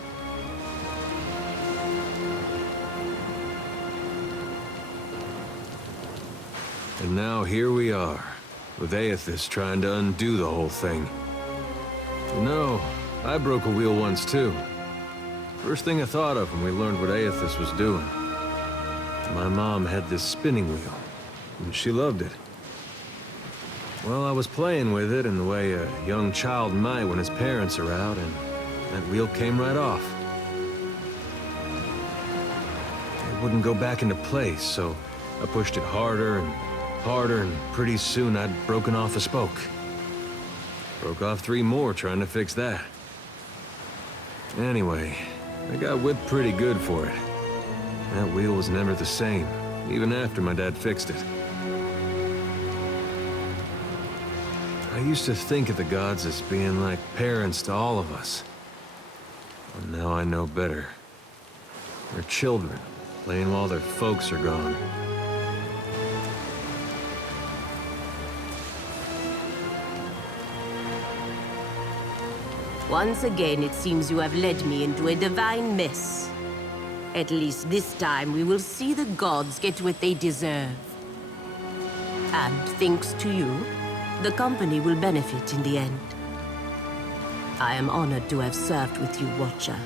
And now here we are, with Eothas trying to undo the whole thing. You know, I broke a wheel once too. First thing I thought of when we learned what Eothas was doing. My mom had this spinning wheel, and she loved it. Well, I was playing with it in the way a young child might when his parents are out, and that wheel came right off. it wouldn't go back into place, so I pushed it harder, and pretty soon I'd broken off a spoke. Broke off 3 more trying to fix that. Anyway, I got whipped pretty good for it. That wheel was never the same, even after my dad fixed it. I used to think of the gods as being like parents to all of us. But now I know better. They're children, playing while their folks are gone. Once again, it seems you have led me into a divine mess. At least this time, we will see the gods get what they deserve. And thanks to you, the company will benefit in the end. I am honored to have served with you, Watcher.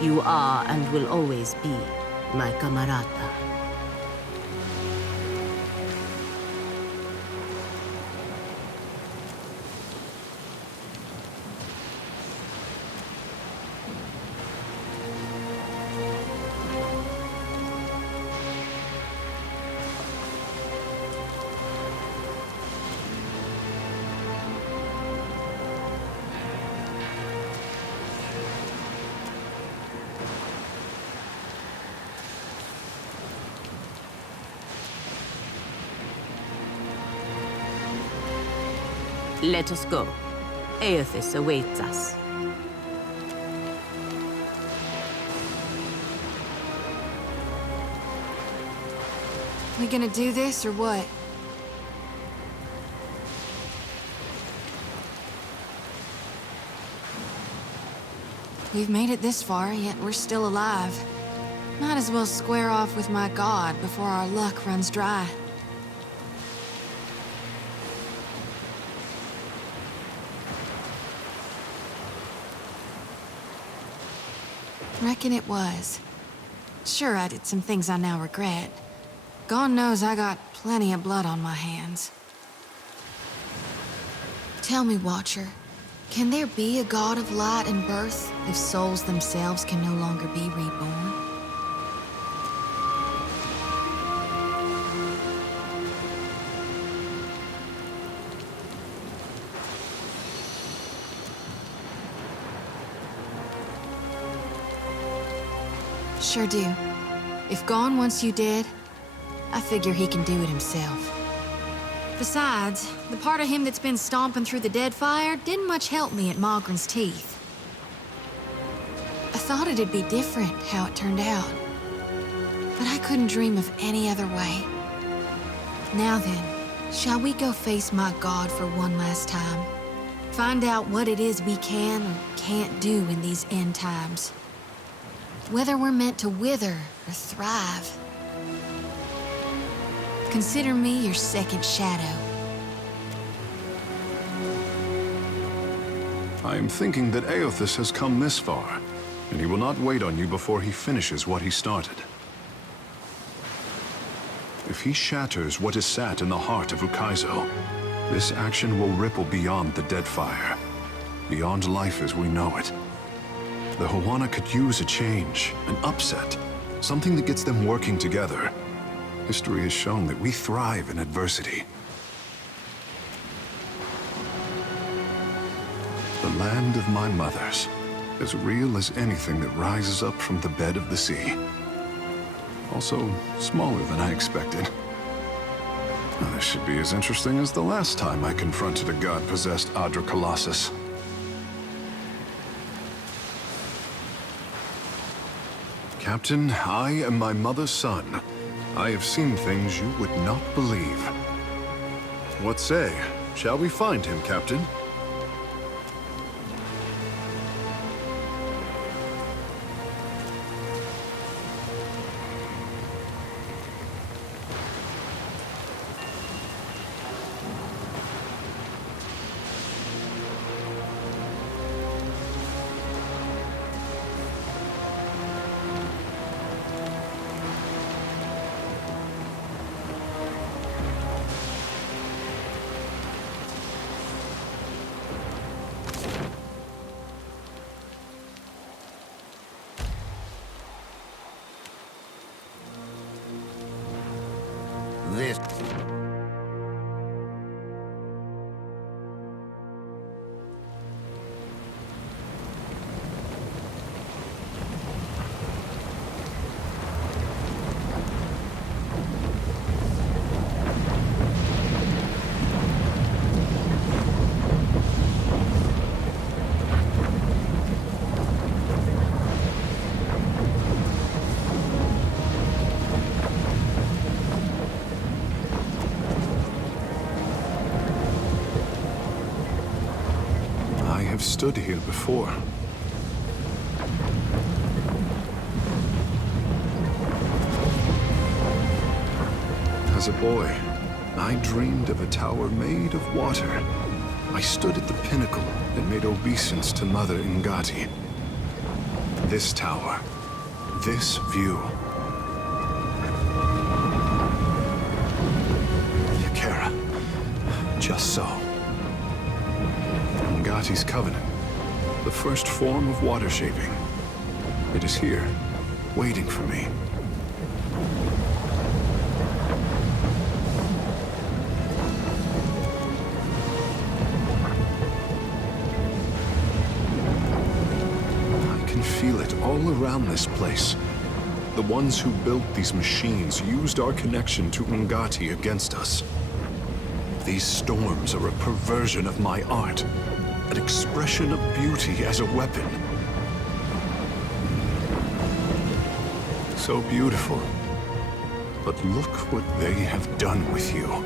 You are and will always be my camarada. Let us go. Eothas awaits us. We gonna do this or what? We've made it this far, yet we're still alive. Might as well square off with my god before our luck runs dry. Reckon it was. Sure, I did some things I now regret. God knows I got plenty of blood on my hands. Tell me, Watcher, can there be a god of light and birth if souls themselves can no longer be reborn? Sure do. If Gon wants you dead, I figure he can do it himself. Besides, the part of him that's been stomping through the Deadfire didn't much help me at Malgren's teeth. I thought it'd be different how it turned out, but I couldn't dream of any other way. Now then, shall we go face my god for one last time? Find out what it is we can or can't do in these end times. Whether we're meant to wither or thrive. Consider me your second shadow. I am thinking that Eothas has come this far, and he will not wait on you before he finishes what he started. If he shatters what is sat in the heart of Ukaizo, this action will ripple beyond the Deadfire, beyond life as we know it. The Huana could use a change, an upset, something that gets them working together. History has shown that we thrive in adversity. The land of my mothers, as real as anything that rises up from the bed of the sea. Also, smaller than I expected. Well, this should be as interesting as the last time I confronted a god-possessed Adra Colossus. Captain, I am my mother's son. I have seen things you would not believe. What say? Shall we find him, Captain? stood here before. As a boy, I dreamed of a tower made of water. I stood at the pinnacle and made obeisance to Mother Ngati. This tower, this view. Yakara, just so. Ngati's covenant, the first form of water shaping. It is here, waiting for me. Feel it all around this place. The ones who built these machines used our connection to Ngati against us. These storms are a perversion of my art, an expression of beauty as a weapon. So beautiful. But look what they have done with you.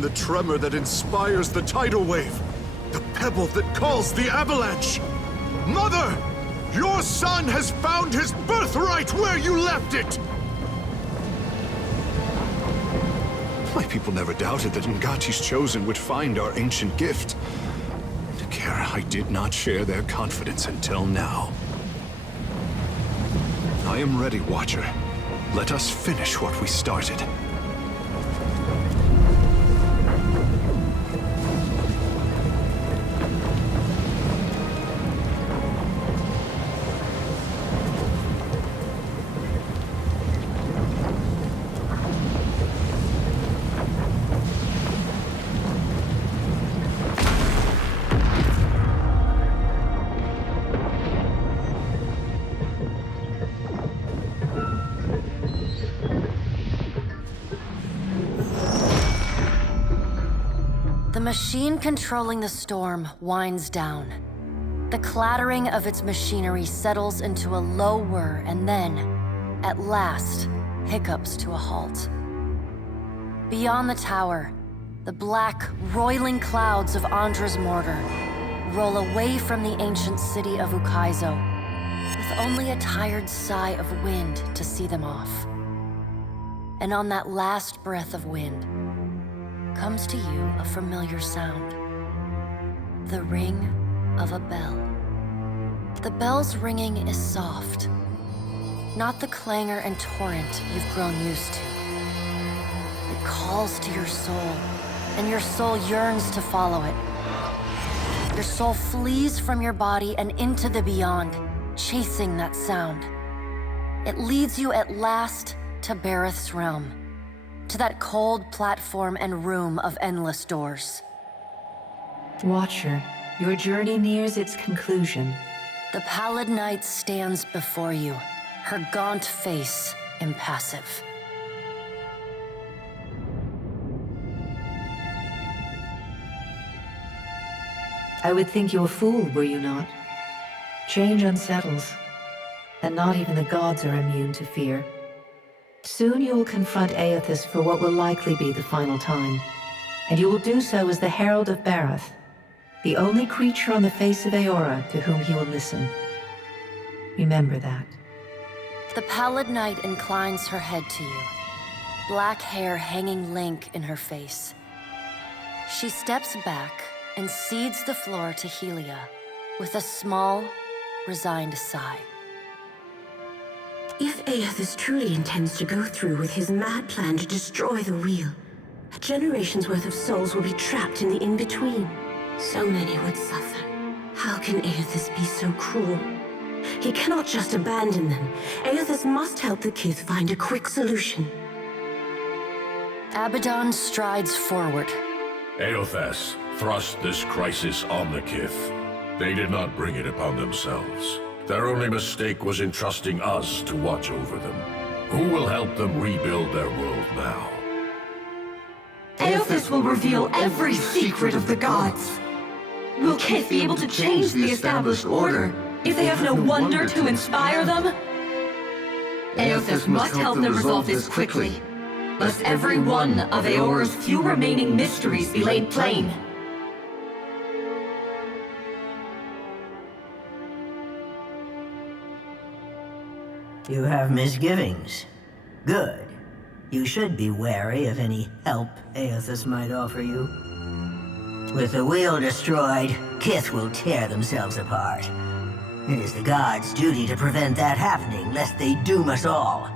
The tremor that inspires the tidal wave. The pebble that calls the avalanche. Mother! Your son has found his birthright where you left it! My people never doubted that Ngati's Chosen would find our ancient gift. Nakara, I did not share their confidence until now. I am ready, Watcher. Let us finish what we started. The machine controlling the storm winds down. The clattering of its machinery settles into a low whir and then, at last, hiccups to a halt. Beyond the tower, the black, roiling clouds of Andra's mortar roll away from the ancient city of Ukaizo, with only a tired sigh of wind to see them off. And on that last breath of wind, comes to you a familiar sound. The ring of a bell. The bell's ringing is soft, not the clangor and torrent you've grown used to. It calls to your soul, and your soul yearns to follow it. Your soul flees from your body and into the beyond, chasing that sound. It leads you at last to Berath's realm, to that cold platform and room of endless doors. Watcher, your journey nears its conclusion. The pallid night stands before you, her gaunt face impassive. I would think you a fool, were you not? Change unsettles, and not even the gods are immune to fear. Soon you will confront Eothas for what will likely be the final time, and you will do so as the herald of Berath, the only creature on the face of Eora to whom he will listen. Remember that. The pallid night inclines her head to you, black hair hanging lank in her face. She steps back and cedes the floor to Helia with a small, resigned sigh. If Eothas truly intends to go through with his mad plan to destroy the wheel, a generation's worth of souls will be trapped in the in-between. So many would suffer. How can Eothas be so cruel? He cannot just abandon them. Eothas must help the Kith find a quick solution. Abaddon strides forward. Eothas thrust this crisis on the Kith. They did not bring it upon themselves. Their only mistake was entrusting us to watch over them. Who will help them rebuild their world now? Eothas will reveal every secret of the gods. Will Kith be able to change the established order if they have no wonder to inspire them? Eothas must help them resolve this quickly, lest every one of Eora's few remaining mysteries be laid plain. You have misgivings. Good. You should be wary of any help Eothas might offer you. With the wheel destroyed, Kith will tear themselves apart. It is the gods' duty to prevent that happening, lest they doom us all.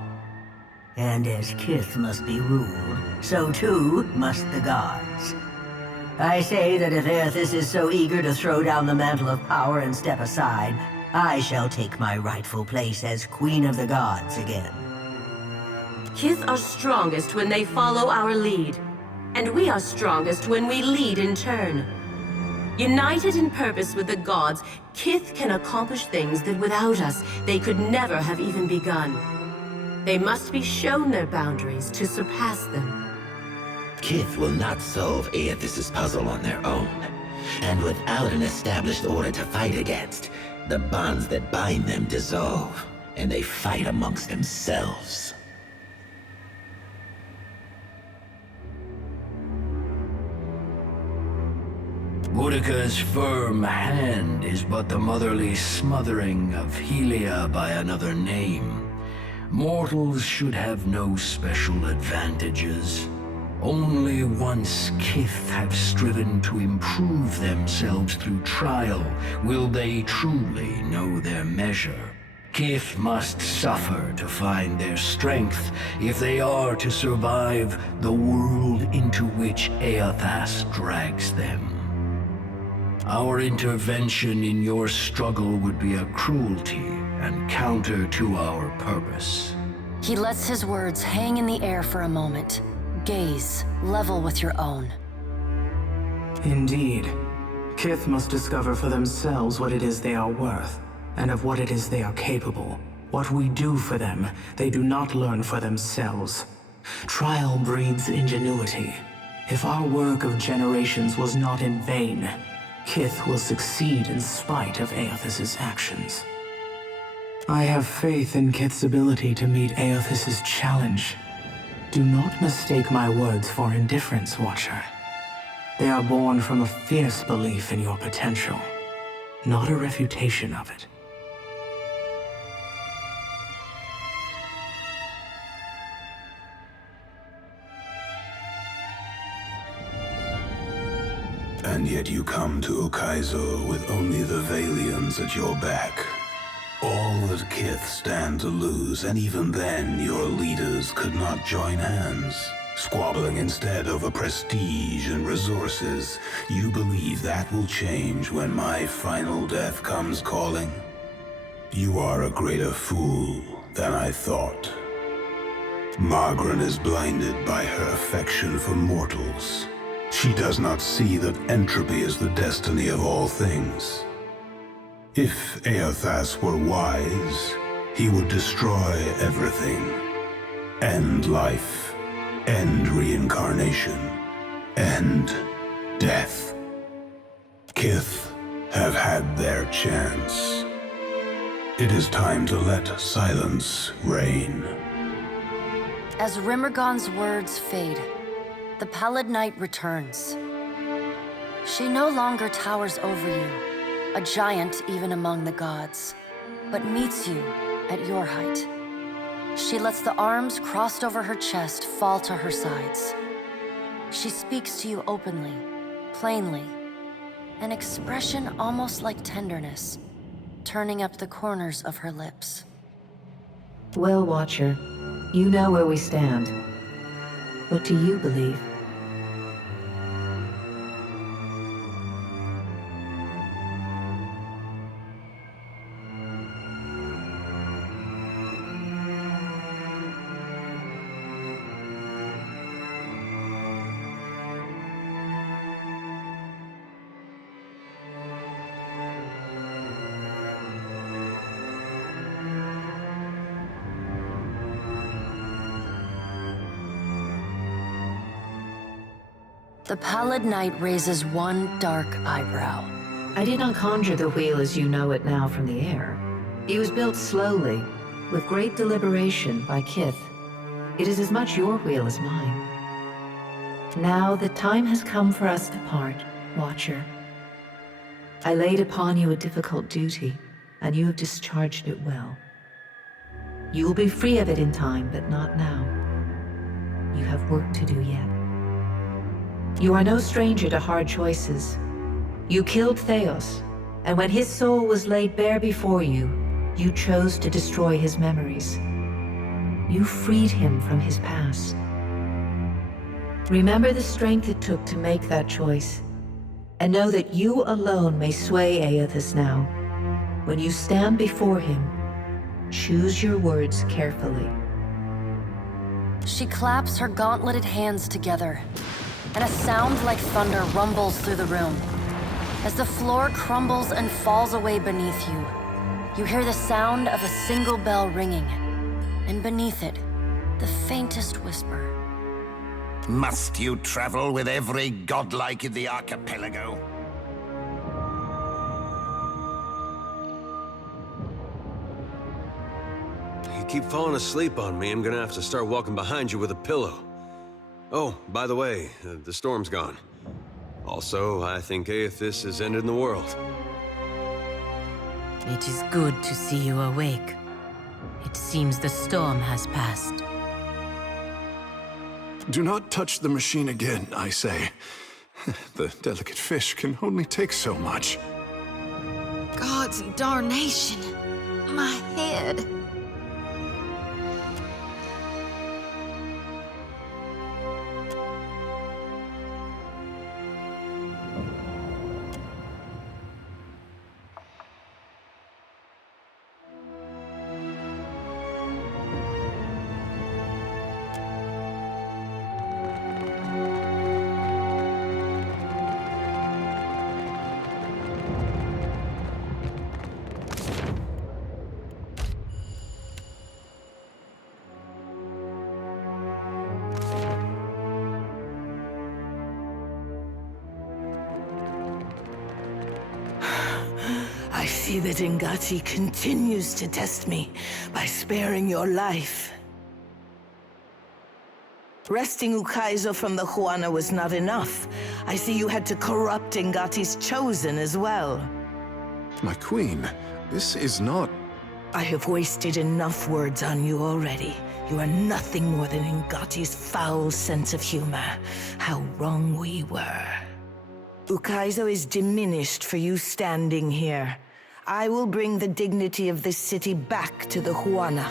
And as Kith must be ruled, so too must the gods. I say that if Eothas is so eager to throw down the mantle of power and step aside, I shall take my rightful place as Queen of the Gods again. Kith are strongest when they follow our lead, and we are strongest when we lead in turn. United in purpose with the gods, Kith can accomplish things that without us, they could never have even begun. They must be shown their boundaries to surpass them. Kith will not solve Eothas' puzzle on their own. And without an established order to fight against, the bonds that bind them dissolve, and they fight amongst themselves. Boudica's firm hand is but the motherly smothering of Helia by another name. Mortals should have no special advantages. Only once Kith have striven to improve themselves through trial will they truly know their measure. Kith must suffer to find their strength if they are to survive the world into which Eothas drags them. Our intervention in your struggle would be a cruelty and counter to our purpose. He lets his words hang in the air for a moment. Gaze, level with your own. Indeed. Kith must discover for themselves what it is they are worth, and of what it is they are capable. What we do for them, they do not learn for themselves. Trial breeds ingenuity. If our work of generations was not in vain, Kith will succeed in spite of Eothas' actions. I have faith in Kith's ability to meet Eothas' challenge. Do not mistake my words for indifference, Watcher. They are born from a fierce belief in your potential, not a refutation of it. And yet you come to Ukaizo with only the Valians at your back. All that Kith stand to lose, and even then your leaders could not join hands. Squabbling instead over prestige and resources. You believe that will change when my final death comes calling? You are a greater fool than I thought. Margaret is blinded by her affection for mortals. She does not see that entropy is the destiny of all things. If Eothas were wise, he would destroy everything. End life, end reincarnation, end death. Kith have had their chance. It is time to let silence reign. As Rimmergon's words fade, the Pallid Knight returns. She no longer towers over you, a giant even among the gods, but meets you at your height. She lets the arms crossed over her chest fall to her sides. She speaks to you openly, plainly, an expression almost like tenderness, turning up the corners of her lips. Well, Watcher, you know where we stand. What do you believe? The Pallid Knight raises one dark eyebrow. I did not conjure the wheel as you know it now from the air. It was built slowly, with great deliberation by Kith. It is as much your wheel as mine. Now the time has come for us to part, Watcher. I laid upon you a difficult duty, and you have discharged it well. You will be free of it in time, but not now. You have work to do yet. You are no stranger to hard choices. You killed Theos, and when his soul was laid bare before you, you chose to destroy his memories. You freed him from his past. Remember the strength it took to make that choice, and know that you alone may sway Eothas now. When you stand before him, choose your words carefully. She claps her gauntleted hands together, and a sound like thunder rumbles through the room. As the floor crumbles and falls away beneath you, you hear the sound of a single bell ringing, and beneath it, the faintest whisper. Must you travel with every godlike in the archipelago? You keep falling asleep on me, I'm gonna have to start walking behind you with a pillow. Oh, by the way, the storm's gone. Also, I think Eothas has ended the world. It is good to see you awake. It seems the storm has passed. Do not touch the machine again, I say. The delicate fish can only take so much. Gods and darnation. My head. I see that Ngati continues to test me by sparing your life. Wresting Ukaizo from the Huana was not enough. I see you had to corrupt Ngati's chosen as well. My queen, this is not... I have wasted enough words on you already. You are nothing more than Ngati's foul sense of humor. How wrong we were. Ukaizo is diminished for you standing here. I will bring the dignity of this city back to the Huana.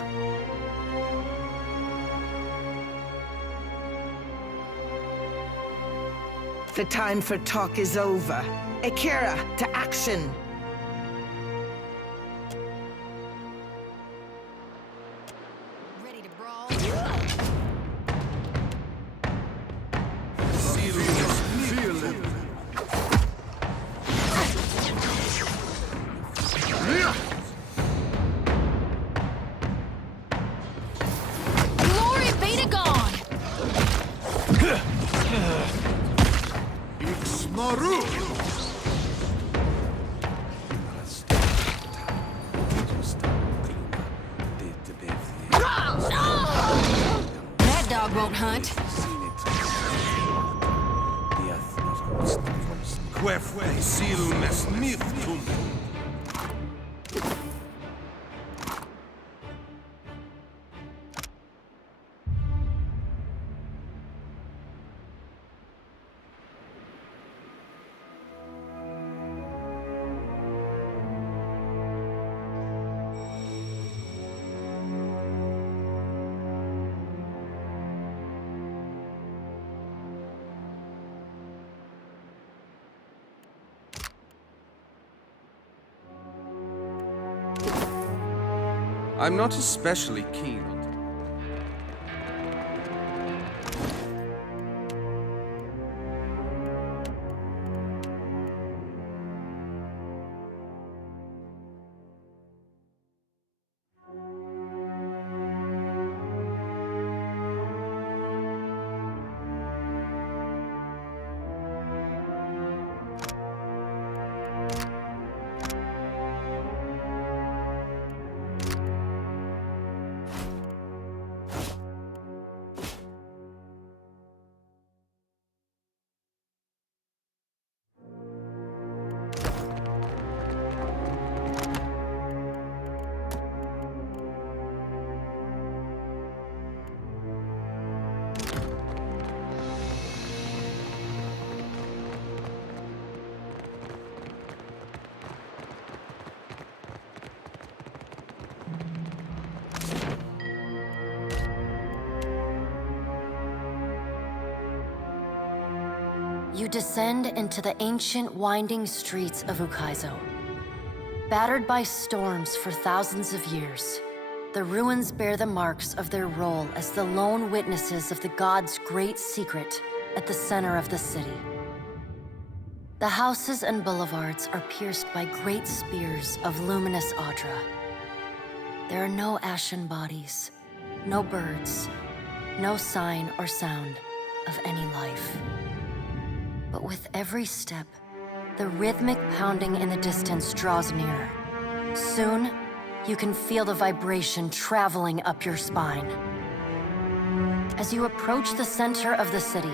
The time for talk is over. Akira, to action! Ready to brawl? Glory be to God! That dog won't hunt. I'm not especially keen on... You descend into the ancient winding streets of Ukaizo. Battered by storms for thousands of years, the ruins bear the marks of their role as the lone witnesses of the gods' great secret at the center of the city. The houses and boulevards are pierced by great spears of luminous Adra. There are no ashen bodies, no birds, no sign or sound of any life. But with every step, the rhythmic pounding in the distance draws nearer. Soon, you can feel the vibration traveling up your spine. As you approach the center of the city,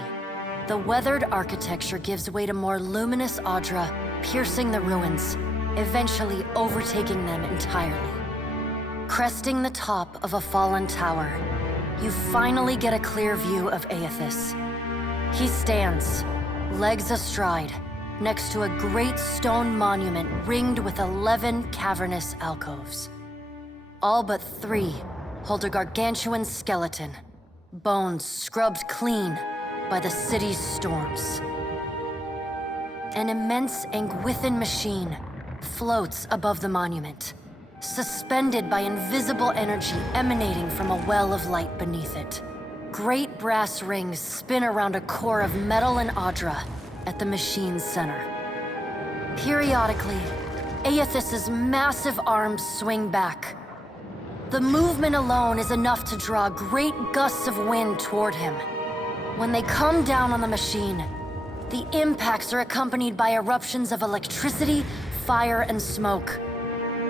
the weathered architecture gives way to more luminous Adra, piercing the ruins, eventually overtaking them entirely. Cresting the top of a fallen tower, you finally get a clear view of Eothas. He stands, legs astride, next to a great stone monument ringed with 11 cavernous alcoves. All but 3 hold a gargantuan skeleton, bones scrubbed clean by the city's storms. An immense Angwithan machine floats above the monument, suspended by invisible energy emanating from a well of light beneath it. Great brass rings spin around a core of metal and Adra at the machine's center. Periodically, Eothas's massive arms swing back. The movement alone is enough to draw great gusts of wind toward him. When they come down on the machine, the impacts are accompanied by eruptions of electricity, fire, and smoke.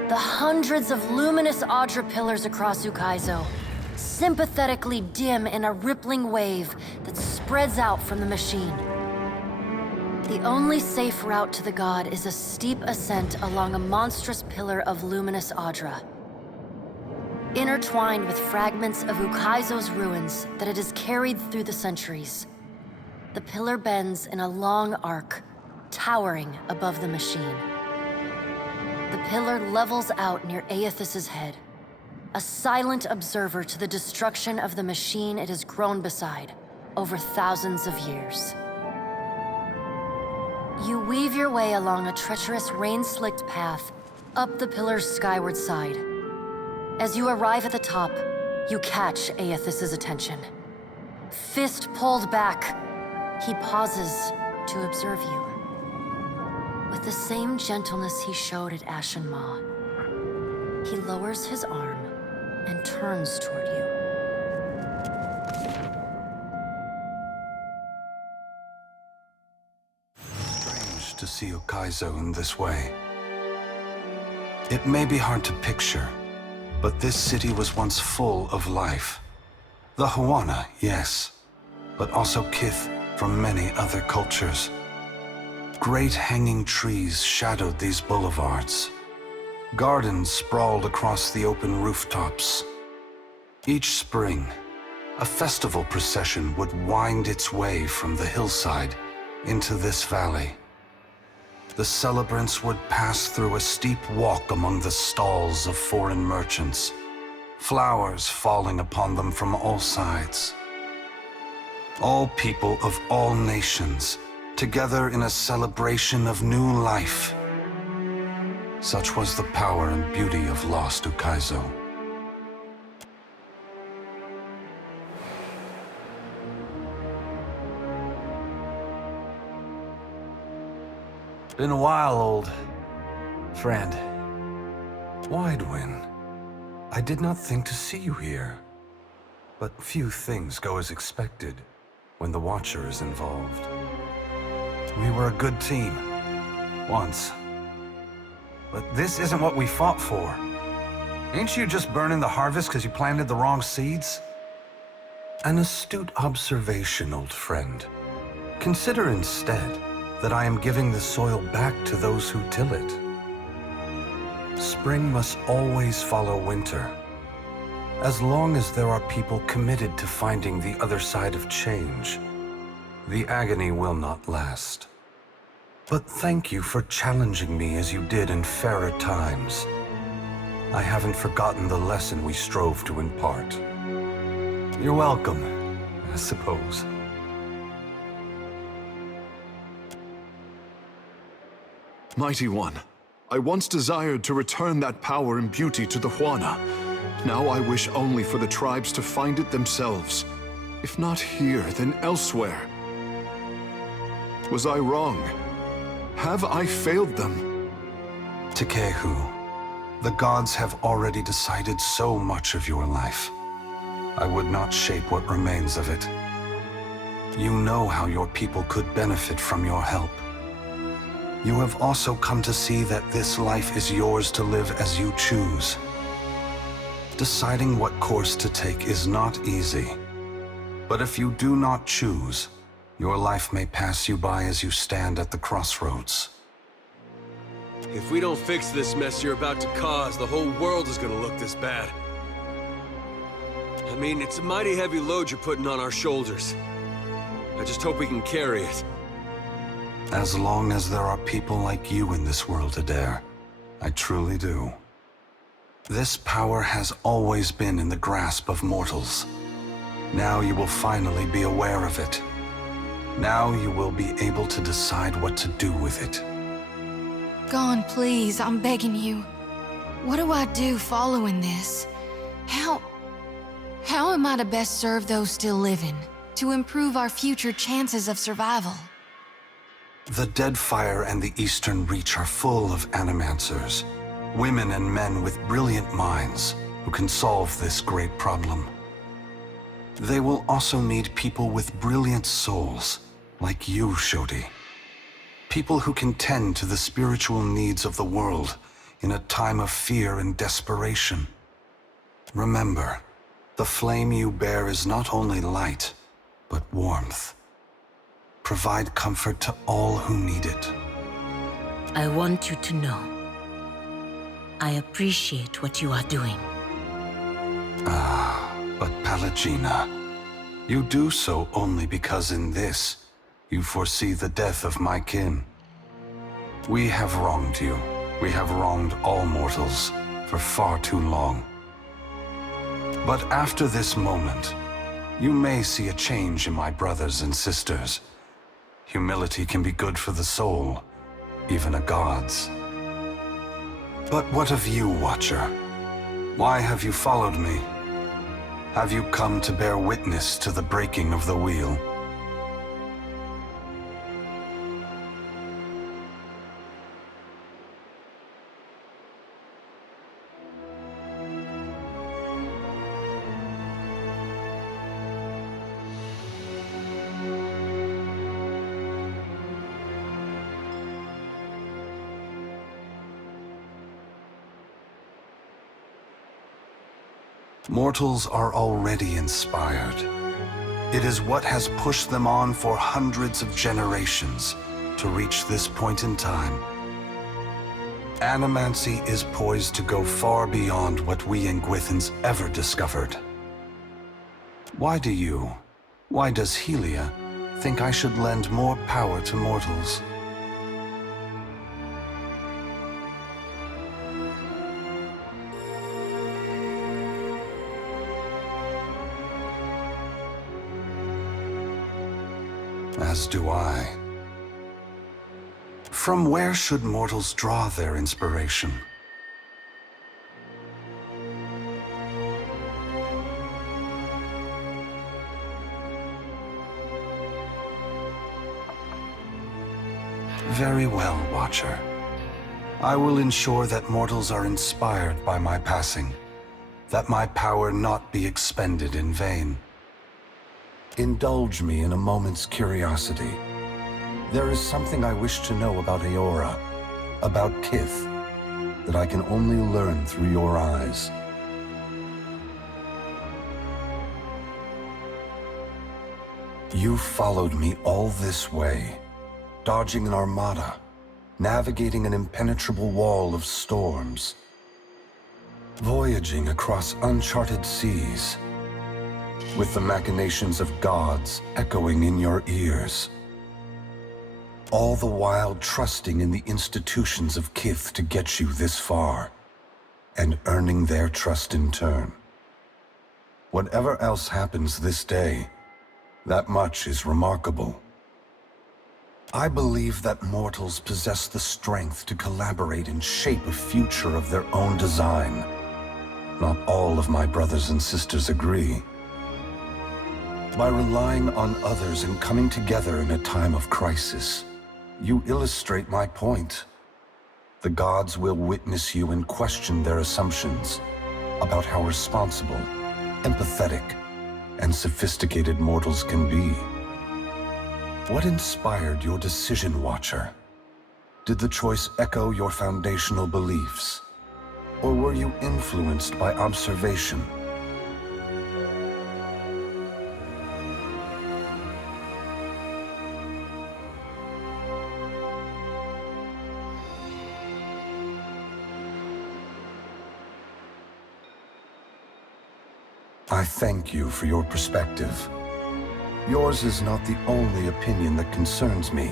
The hundreds of luminous Adra pillars across Ukaizo sympathetically dim in a rippling wave that spreads out from the machine. The only safe route to the god is a steep ascent along a monstrous pillar of luminous Adra. Intertwined with fragments of Ukaizo's ruins that it has carried through the centuries, the pillar bends in a long arc, towering above the machine. The pillar levels out near Eothas's head, a silent observer to the destruction of the machine it has grown beside over thousands of years. You weave your way along a treacherous rain-slicked path up the pillar's skyward side. As you arrive at the top, you catch Eothas's attention. Fist pulled back, he pauses to observe you. With the same gentleness he showed at Ashen Maw, he lowers his arm and turns toward you. Strange to see Ukaizo in this way. It may be hard to picture, but this city was once full of life. The Huana, yes, but also kith from many other cultures. Great hanging trees shadowed these boulevards. Gardens sprawled across the open rooftops. Each spring, a festival procession would wind its way from the hillside into this valley. The celebrants would pass through a steep walk among the stalls of foreign merchants, flowers falling upon them from all sides. All people of all nations, together in a celebration of new life. Such was the power and beauty of lost Ukaizo. Been a while, old friend. Widewin, I did not think to see you here. But few things go as expected when the Watcher is involved. We were a good team, once. But this isn't what we fought for. Ain't you just burning the harvest because you planted the wrong seeds? An astute observation, old friend. Consider instead that I am giving the soil back to those who till it. Spring must always follow winter. As long as there are people committed to finding the other side of change, the agony will not last. But thank you for challenging me as you did in fairer times. I haven't forgotten the lesson we strove to impart. You're welcome, I suppose. Mighty One, I once desired to return that power and beauty to the Huana. Now I wish only for the tribes to find it themselves. If not here, then elsewhere. Was I wrong? Have I failed them? Tekehu, the gods have already decided so much of your life. I would not shape what remains of it. You know how your people could benefit from your help. You have also come to see that this life is yours to live as you choose. Deciding what course to take is not easy. But if you do not choose, your life may pass you by as you stand at the crossroads. If we don't fix this mess you're about to cause, the whole world is gonna look this bad. I mean, it's a mighty heavy load you're putting on our shoulders. I just hope we can carry it. As long as there are people like you in this world, Eder, I truly do. This power has always been in the grasp of mortals. Now you will finally be aware of it. Now you will be able to decide what to do with it. Gon, please, I'm begging you. What do I do following this? How am I to best serve those still living, to improve our future chances of survival? The Deadfire and the Eastern Reach are full of animancers, women and men with brilliant minds who can solve this great problem. They will also need people with brilliant souls, like you, Shodi. People who can tend to the spiritual needs of the world in a time of fear and desperation. Remember, the flame you bear is not only light, but warmth. Provide comfort to all who need it. I want you to know, I appreciate what you are doing. But Pallegina, you do so only because in this, you foresee the death of my kin. We have wronged you. We have wronged all mortals for far too long. But after this moment, you may see a change in my brothers and sisters. Humility can be good for the soul, even a god's. But what of you, Watcher? Why have you followed me? Have you come to bear witness to the breaking of the wheel? Mortals are already inspired. It is what has pushed them on for hundreds of generations to reach this point in time. Animancy is poised to go far beyond what we Ingwithans ever discovered. Why does Helia think I should lend more power to mortals? As do I. From where should mortals draw their inspiration? Very well, Watcher. I will ensure that mortals are inspired by my passing, that my power not be expended in vain. Indulge me in a moment's curiosity. There is something I wish to know about Eora, about Kith, that I can only learn through your eyes. You followed me all this way, dodging an armada, navigating an impenetrable wall of storms, voyaging across uncharted seas, with the machinations of gods echoing in your ears. All the while trusting in the institutions of Kith to get you this far, and earning their trust in turn. Whatever else happens this day, that much is remarkable. I believe that mortals possess the strength to collaborate and shape a future of their own design. Not all of my brothers and sisters agree. By relying on others and coming together in a time of crisis, you illustrate my point. The gods will witness you and question their assumptions about how responsible, empathetic, and sophisticated mortals can be. What inspired your decision, Watcher? Did the choice echo your foundational beliefs? Or were you influenced by observation? I thank you for your perspective. Yours is not the only opinion that concerns me,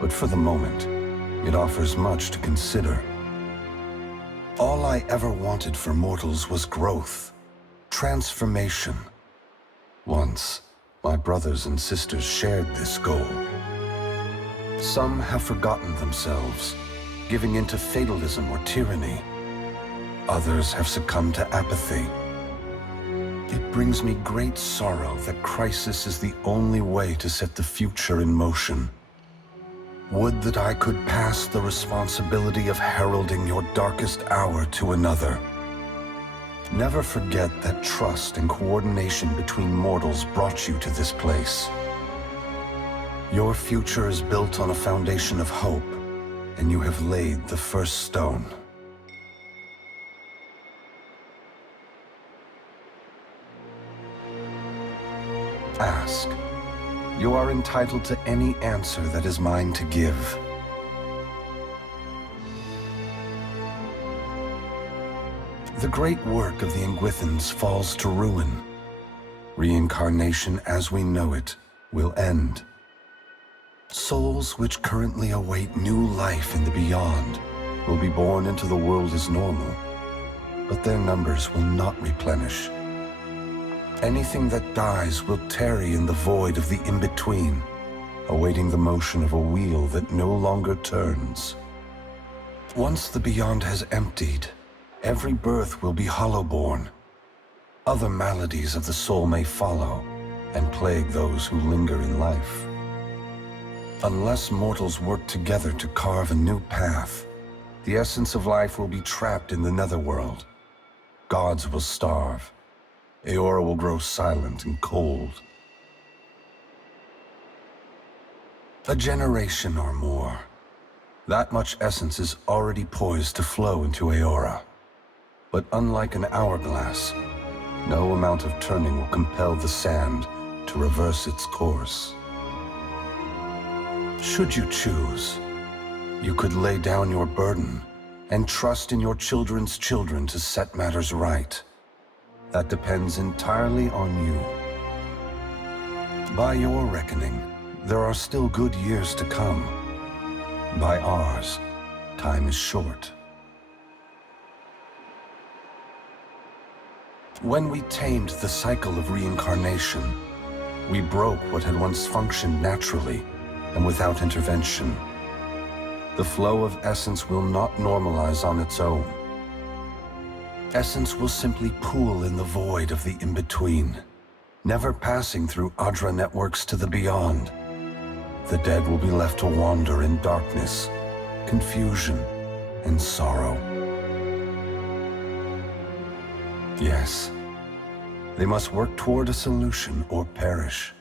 but for the moment, it offers much to consider. All I ever wanted for mortals was growth, transformation. Once, my brothers and sisters shared this goal. Some have forgotten themselves, giving in to fatalism or tyranny. Others have succumbed to apathy. It brings me great sorrow that crisis is the only way to set the future in motion. Would that I could pass the responsibility of heralding your darkest hour to another. Never forget that trust and coordination between mortals brought you to this place. Your future is built on a foundation of hope, and you have laid the first stone. Ask. You are entitled to any answer that is mine to give. The great work of the Eothas falls to ruin. Reincarnation as we know it will end. Souls which currently await new life in the beyond will be born into the world as normal, but their numbers will not replenish. Anything that dies will tarry in the void of the in-between, awaiting the motion of a wheel that no longer turns. Once the beyond has emptied, every birth will be hollow-born. Other maladies of the soul may follow, and plague those who linger in life. Unless mortals work together to carve a new path, the essence of life will be trapped in the netherworld. Gods will starve. Eora will grow silent and cold. A generation or more. That much essence is already poised to flow into Eora. But unlike an hourglass, no amount of turning will compel the sand to reverse its course. Should you choose, you could lay down your burden and trust in your children's children to set matters right. That depends entirely on you. By your reckoning, there are still good years to come. By ours, time is short. When we tamed the cycle of reincarnation, we broke what had once functioned naturally and without intervention. The flow of essence will not normalize on its own. Essence will simply pool in the void of the in-between, never passing through Adra networks to the beyond. The dead will be left to wander in darkness, confusion, and sorrow. Yes, they must work toward a solution or perish.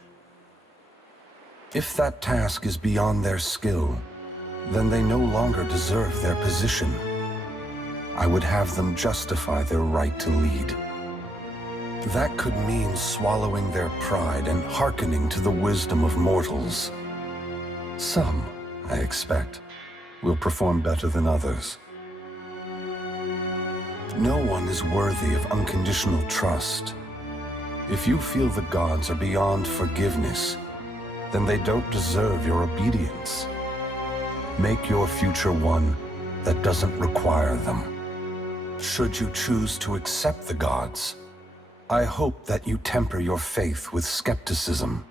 If that task is beyond their skill, then they no longer deserve their position. I would have them justify their right to lead. That could mean swallowing their pride and hearkening to the wisdom of mortals. Some, I expect, will perform better than others. No one is worthy of unconditional trust. If you feel the gods are beyond forgiveness, then they don't deserve your obedience. Make your future one that doesn't require them. Should you choose to accept the gods, I hope that you temper your faith with skepticism.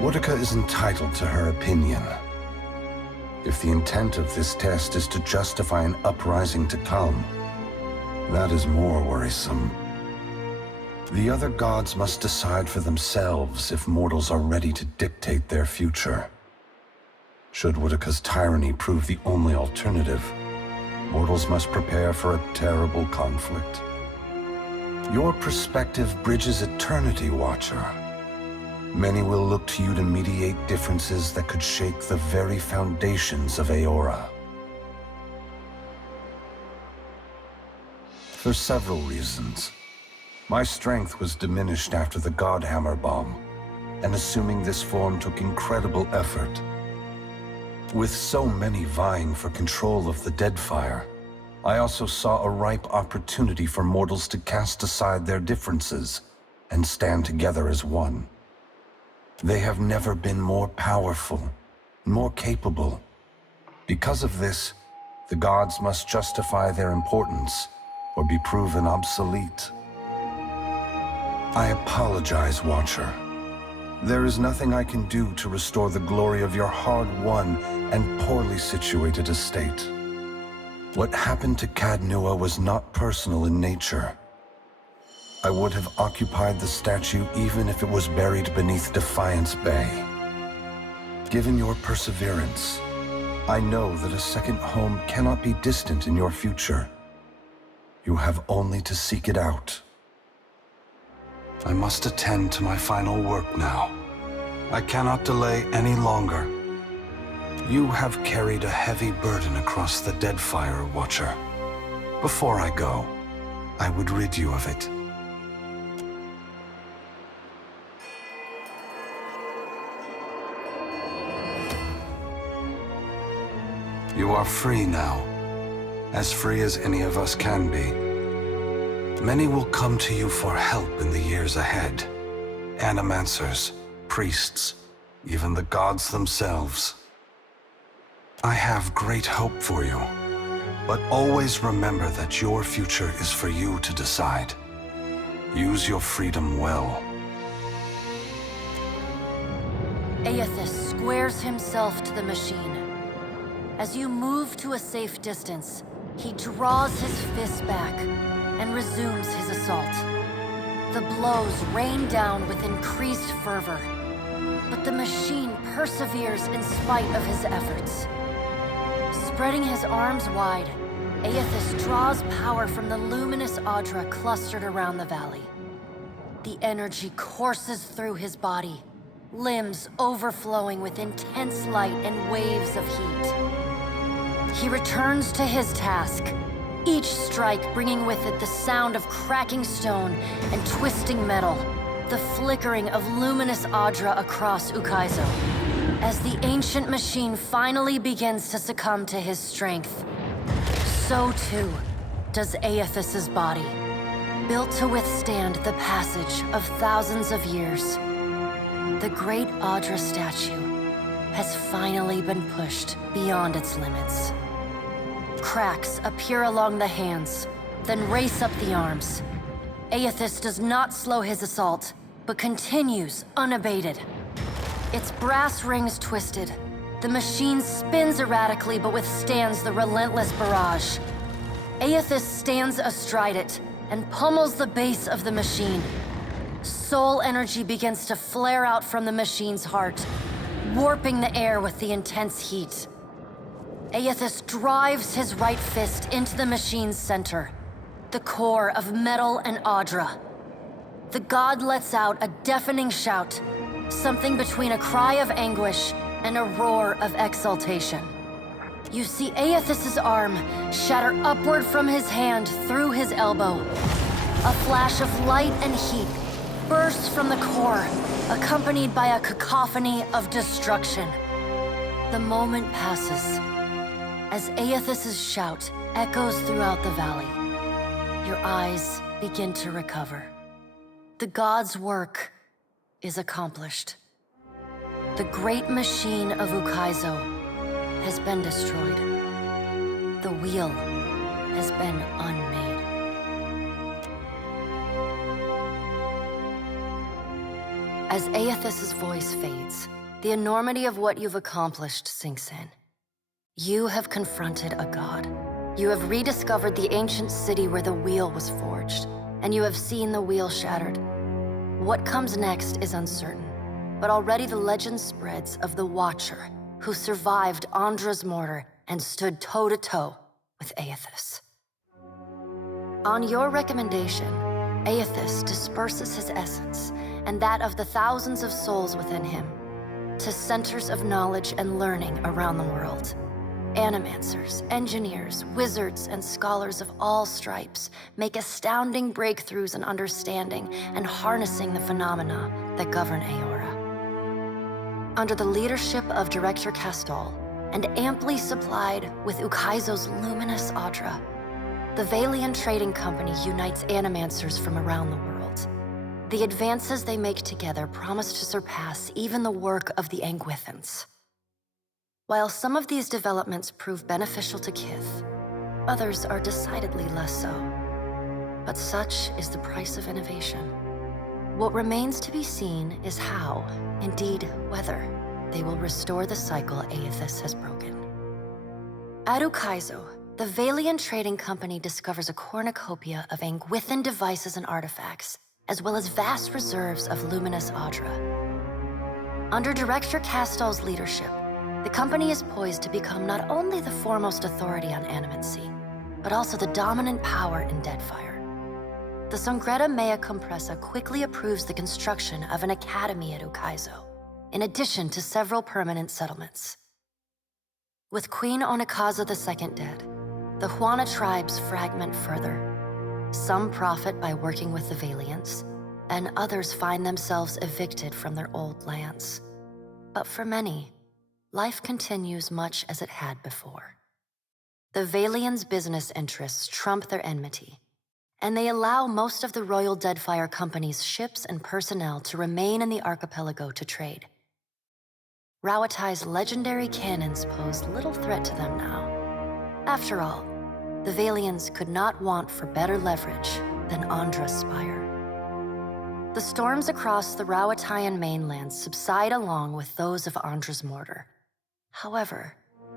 Boudica is entitled to her opinion. If the intent of this test is to justify an uprising to come, that is more worrisome. The other gods must decide for themselves if mortals are ready to dictate their future. Should Boudica's tyranny prove the only alternative, mortals must prepare for a terrible conflict. Your perspective bridges eternity, Watcher. Many will look to you to mediate differences that could shake the very foundations of Eora. For several reasons. My strength was diminished after the Godhammer bomb, and assuming this form took incredible effort. With so many vying for control of the Deadfire, I also saw a ripe opportunity for mortals to cast aside their differences and stand together as one. They have never been more powerful, more capable. Because of this, the gods must justify their importance or be proven obsolete. I apologize, Watcher. There is nothing I can do to restore the glory of your hard-won and poorly situated estate. What happened to Cadnua was not personal in nature. I would have occupied the statue even if it was buried beneath Defiance Bay. Given your perseverance, I know that a second home cannot be distant in your future. You have only to seek it out. I must attend to my final work now. I cannot delay any longer. You have carried a heavy burden across the Deadfire, Watcher. Before I go, I would rid you of it. You are free now, as free as any of us can be. Many will come to you for help in the years ahead. Animancers, priests, even the gods themselves. I have great hope for you, but always remember that your future is for you to decide. Use your freedom well. Eothas squares himself to the machine. As you move to a safe distance, he draws his fist back and resumes his assault. The blows rain down with increased fervor, but the machine perseveres in spite of his efforts. Spreading his arms wide, Eothas draws power from the luminous Adra clustered around the valley. The energy courses through his body, limbs overflowing with intense light and waves of heat. He returns to his task, each strike bringing with it the sound of cracking stone and twisting metal, the flickering of luminous Adra across Ukaizo. As the ancient machine finally begins to succumb to his strength, so too does Eothas's body, built to withstand the passage of thousands of years. The great Adra statue has finally been pushed beyond its limits. Cracks appear along the hands, then race up the arms. Eothas does not slow his assault, but continues unabated. Its brass rings twisted, the machine spins erratically but withstands the relentless barrage. Eothas stands astride it and pummels the base of the machine. Soul energy begins to flare out from the machine's heart, warping the air with the intense heat. Eothas drives his right fist into the machine's center, the core of metal and Adra. The god lets out a deafening shout, something between a cry of anguish and a roar of exultation. You see Eothas's arm shatter upward from his hand through his elbow. A flash of light and heat bursts from the core, accompanied by a cacophony of destruction. The moment passes as Eothas's shout echoes throughout the valley. Your eyes begin to recover. The god's work is accomplished. The great machine of Ukaizo has been destroyed. The wheel has been unmade. As Eothas' voice fades, the enormity of what you've accomplished sinks in. You have confronted a god. You have rediscovered the ancient city where the wheel was forged, and you have seen the wheel shattered. What comes next is uncertain, but already the legend spreads of the Watcher, who survived Andra's mortar and stood toe-to-toe with Eothas. On your recommendation, Eothas disperses his essence, and that of the thousands of souls within him, to centers of knowledge and learning around the world. Animancers, engineers, wizards, and scholars of all stripes make astounding breakthroughs in understanding and harnessing the phenomena that govern Eora. Under the leadership of Director Castol, and amply supplied with Ukaizo's luminous Adra, the Valian Trading Company unites animancers from around the world. The advances they make together promise to surpass even the work of the Anguithans. While some of these developments prove beneficial to Kith, others are decidedly less so. But such is the price of innovation. What remains to be seen is how, indeed whether, they will restore the cycle Eothas has broken. At Ukaizo, the Valian Trading Company discovers a cornucopia of Anguithan devices and artifacts, as well as vast reserves of luminous Adra. Under Director Castol's leadership, the company is poised to become not only the foremost authority on animancy, but also the dominant power in Deadfire. The Songretta Maia Compressa quickly approves the construction of an academy at Ukaizo, in addition to several permanent settlements. With Queen Onikaza II dead, the Huana tribes fragment further. Some profit by working with the Valiants, and others find themselves evicted from their old lands. But for many, life continues much as it had before. The Valians' business interests trump their enmity, and they allow most of the Royal Deadfire Company's ships and personnel to remain in the archipelago to trade. Rauatai's legendary cannons pose little threat to them now. After all, the Valians could not want for better leverage than Andra's spire. The storms across the Rauataian mainland subside along with those of Andra's mortar. However,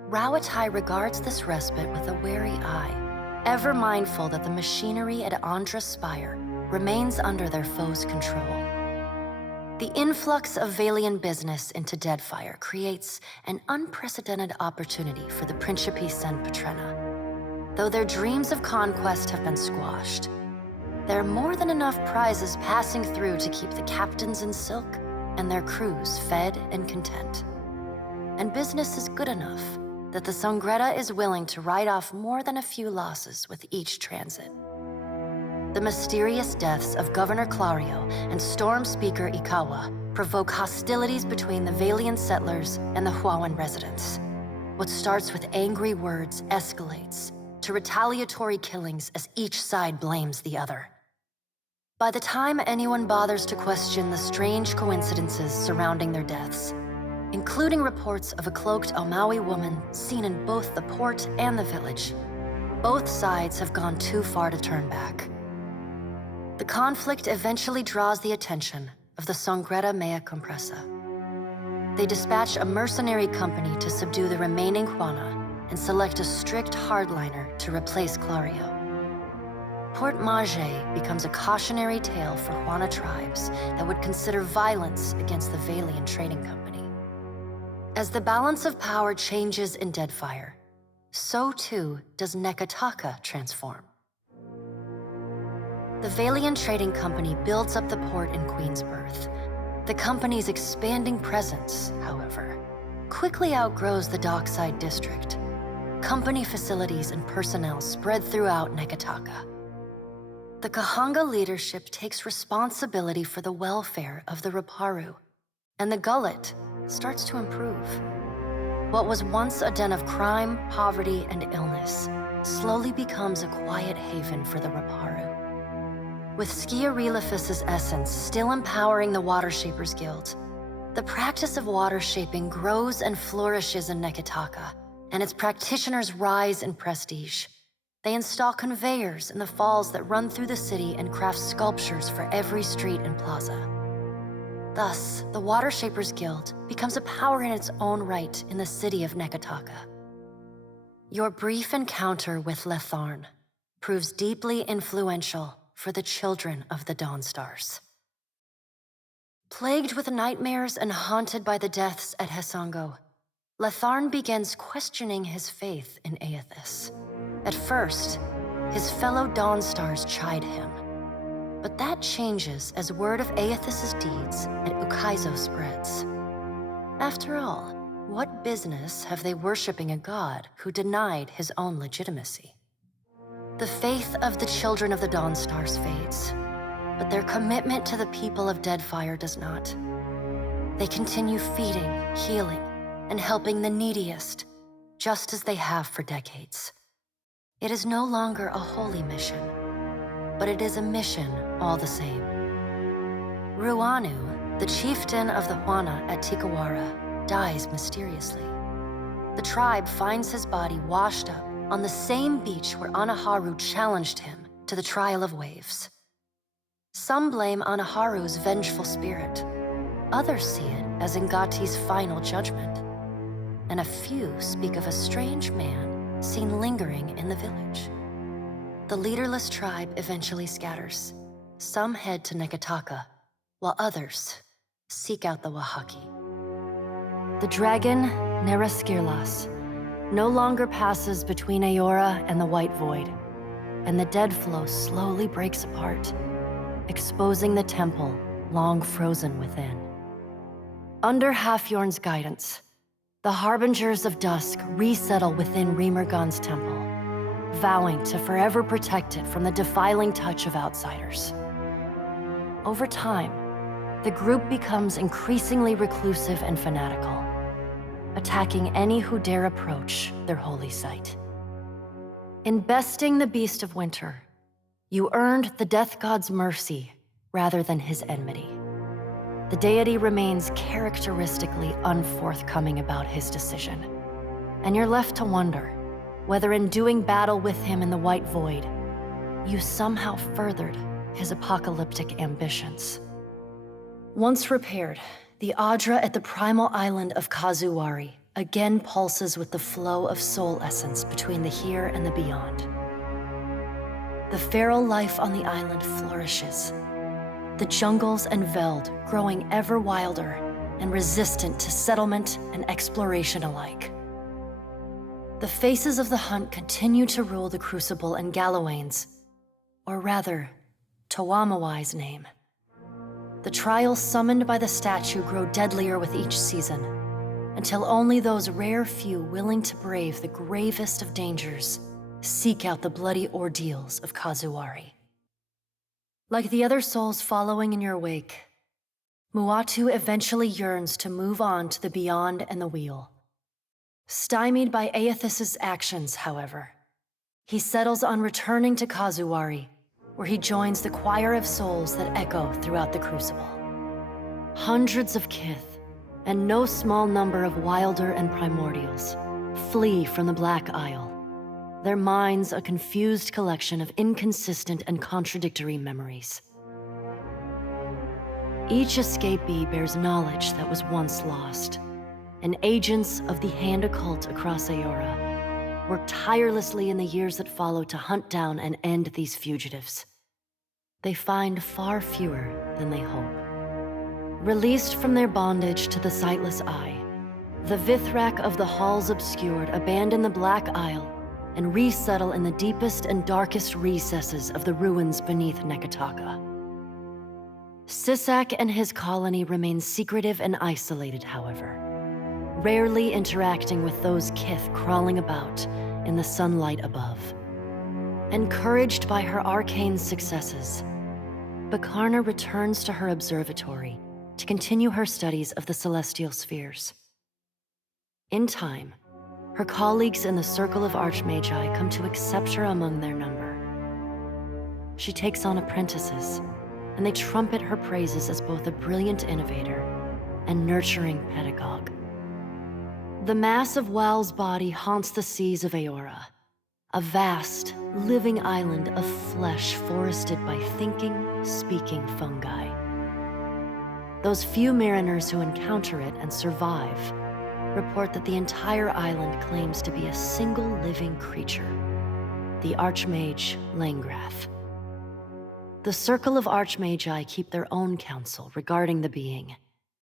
Rauatai regards this respite with a wary eye, ever mindful that the machinery at Andra's spire remains under their foes' control. The influx of Valian business into Deadfire creates an unprecedented opportunity for the Principes and Patrena. Though their dreams of conquest have been squashed, there are more than enough prizes passing through to keep the captains in silk and their crews fed and content. And business is good enough that the Songretta is willing to write off more than a few losses with each transit. The mysterious deaths of Governor Clario and Storm Speaker Ikawa provoke hostilities between the Valian settlers and the Huawan residents. What starts with angry words escalates to retaliatory killings as each side blames the other. By the time anyone bothers to question the strange coincidences surrounding their deaths, including reports of a cloaked Omawi woman seen in both the port and the village, both sides have gone too far to turn back. The conflict eventually draws the attention of the Songretta Maia Compressa. They dispatch a mercenary company to subdue the remaining Huana and select a strict hardliner to replace Clario. Port Maje becomes a cautionary tale for Huana tribes that would consider violence against the Valian Trading Company. As the balance of power changes in Deadfire, so too does Nekataka transform. The Valian Trading Company builds up the port in Queensbirth. The company's expanding presence, however, quickly outgrows the dockside district. Company facilities and personnel spread throughout Nekataka. The Kahanga leadership takes responsibility for the welfare of the Raparu, and the Gullet starts to improve. What was once a den of crime, poverty, and illness slowly becomes a quiet haven for the Raparu. With Skiarilifus's essence still empowering the Water Shapers Guild, the practice of water shaping grows and flourishes in Nekataka, and its practitioners rise in prestige. They install conveyors in the falls that run through the city and craft sculptures for every street and plaza. Thus, the Water Shapers Guild becomes a power in its own right in the city of Neketaka. Your brief encounter with Letharn proves deeply influential for the children of the Dawnstars. Plagued with nightmares and haunted by the deaths at Hesango, Letharn begins questioning his faith in Eothas. At first, his fellow Dawnstars chide him, but that changes as word of Eothas' deeds at Ukaizo spreads. After all, what business have they worshipping a god who denied his own legitimacy? The faith of the children of the Dawnstars fades, but their commitment to the people of Deadfire does not. They continue feeding, healing, and helping the neediest, just as they have for decades. It is no longer a holy mission, but it is a mission all the same. Ruanu, the chieftain of the Huana at Tikawara, dies mysteriously. The tribe finds his body washed up on the same beach where Anaharu challenged him to the trial of waves. Some blame Anaharu's vengeful spirit. Others see it as Ngati's final judgment. And a few speak of a strange man seen lingering in the village. The leaderless tribe eventually scatters. Some head to Neketaka, while others seek out the Wahaki. The dragon, Neraskirlas, no longer passes between Aora and the White Void, and the dead flow slowly breaks apart, exposing the temple long frozen within. Under Halfjorn's guidance, the Harbingers of Dusk resettle within Remergon's temple, vowing to forever protect it from the defiling touch of outsiders. Over time, the group becomes increasingly reclusive and fanatical, attacking any who dare approach their holy site. In besting the Beast of Winter, you earned the Death God's mercy rather than his enmity. The deity remains characteristically unforthcoming about his decision, and you're left to wonder whether in doing battle with him in the White Void, you somehow furthered his apocalyptic ambitions. Once repaired, the Adra at the primal island of Kazuwari again pulses with the flow of soul essence between the here and the beyond. The feral life on the island flourishes, the jungles and veld growing ever wilder and resistant to settlement and exploration alike. The faces of the hunt continue to rule the Crucible and Galawain's, or rather, Tawamawai's name. The trials summoned by the statue grow deadlier with each season, until only those rare few willing to brave the gravest of dangers seek out the bloody ordeals of Kazuwari. Like the other souls following in your wake, Muatu eventually yearns to move on to the beyond and the wheel. Stymied by Eothas' actions, however, he settles on returning to Kazuwari, where he joins the choir of souls that echo throughout the Crucible. Hundreds of Kith, and no small number of Wilder and Primordials, flee from the Black Isle, their minds a confused collection of inconsistent and contradictory memories. Each escapee bears knowledge that was once lost, and agents of the Hand Occult across Aora work tirelessly in the years that follow to hunt down and end these fugitives. They find far fewer than they hope. Released from their bondage to the sightless eye, the Vithrak of the Halls Obscured abandon the Black Isle and resettle in the deepest and darkest recesses of the ruins beneath Neketaka. Sisak and his colony remain secretive and isolated, however, rarely interacting with those Kith crawling about in the sunlight above. Encouraged by her arcane successes, Bakarna returns to her observatory to continue her studies of the celestial spheres. In time, her colleagues in the Circle of Archmagi come to accept her among their number. She takes on apprentices, and they trumpet her praises as both a brilliant innovator and nurturing pedagogue. The mass of Wal's body haunts the seas of Aora, a vast, living island of flesh forested by thinking, speaking fungi. Those few mariners who encounter it and survive report that the entire island claims to be a single living creature, the Archmage Langrath. The Circle of Archmagi keep their own counsel regarding the being,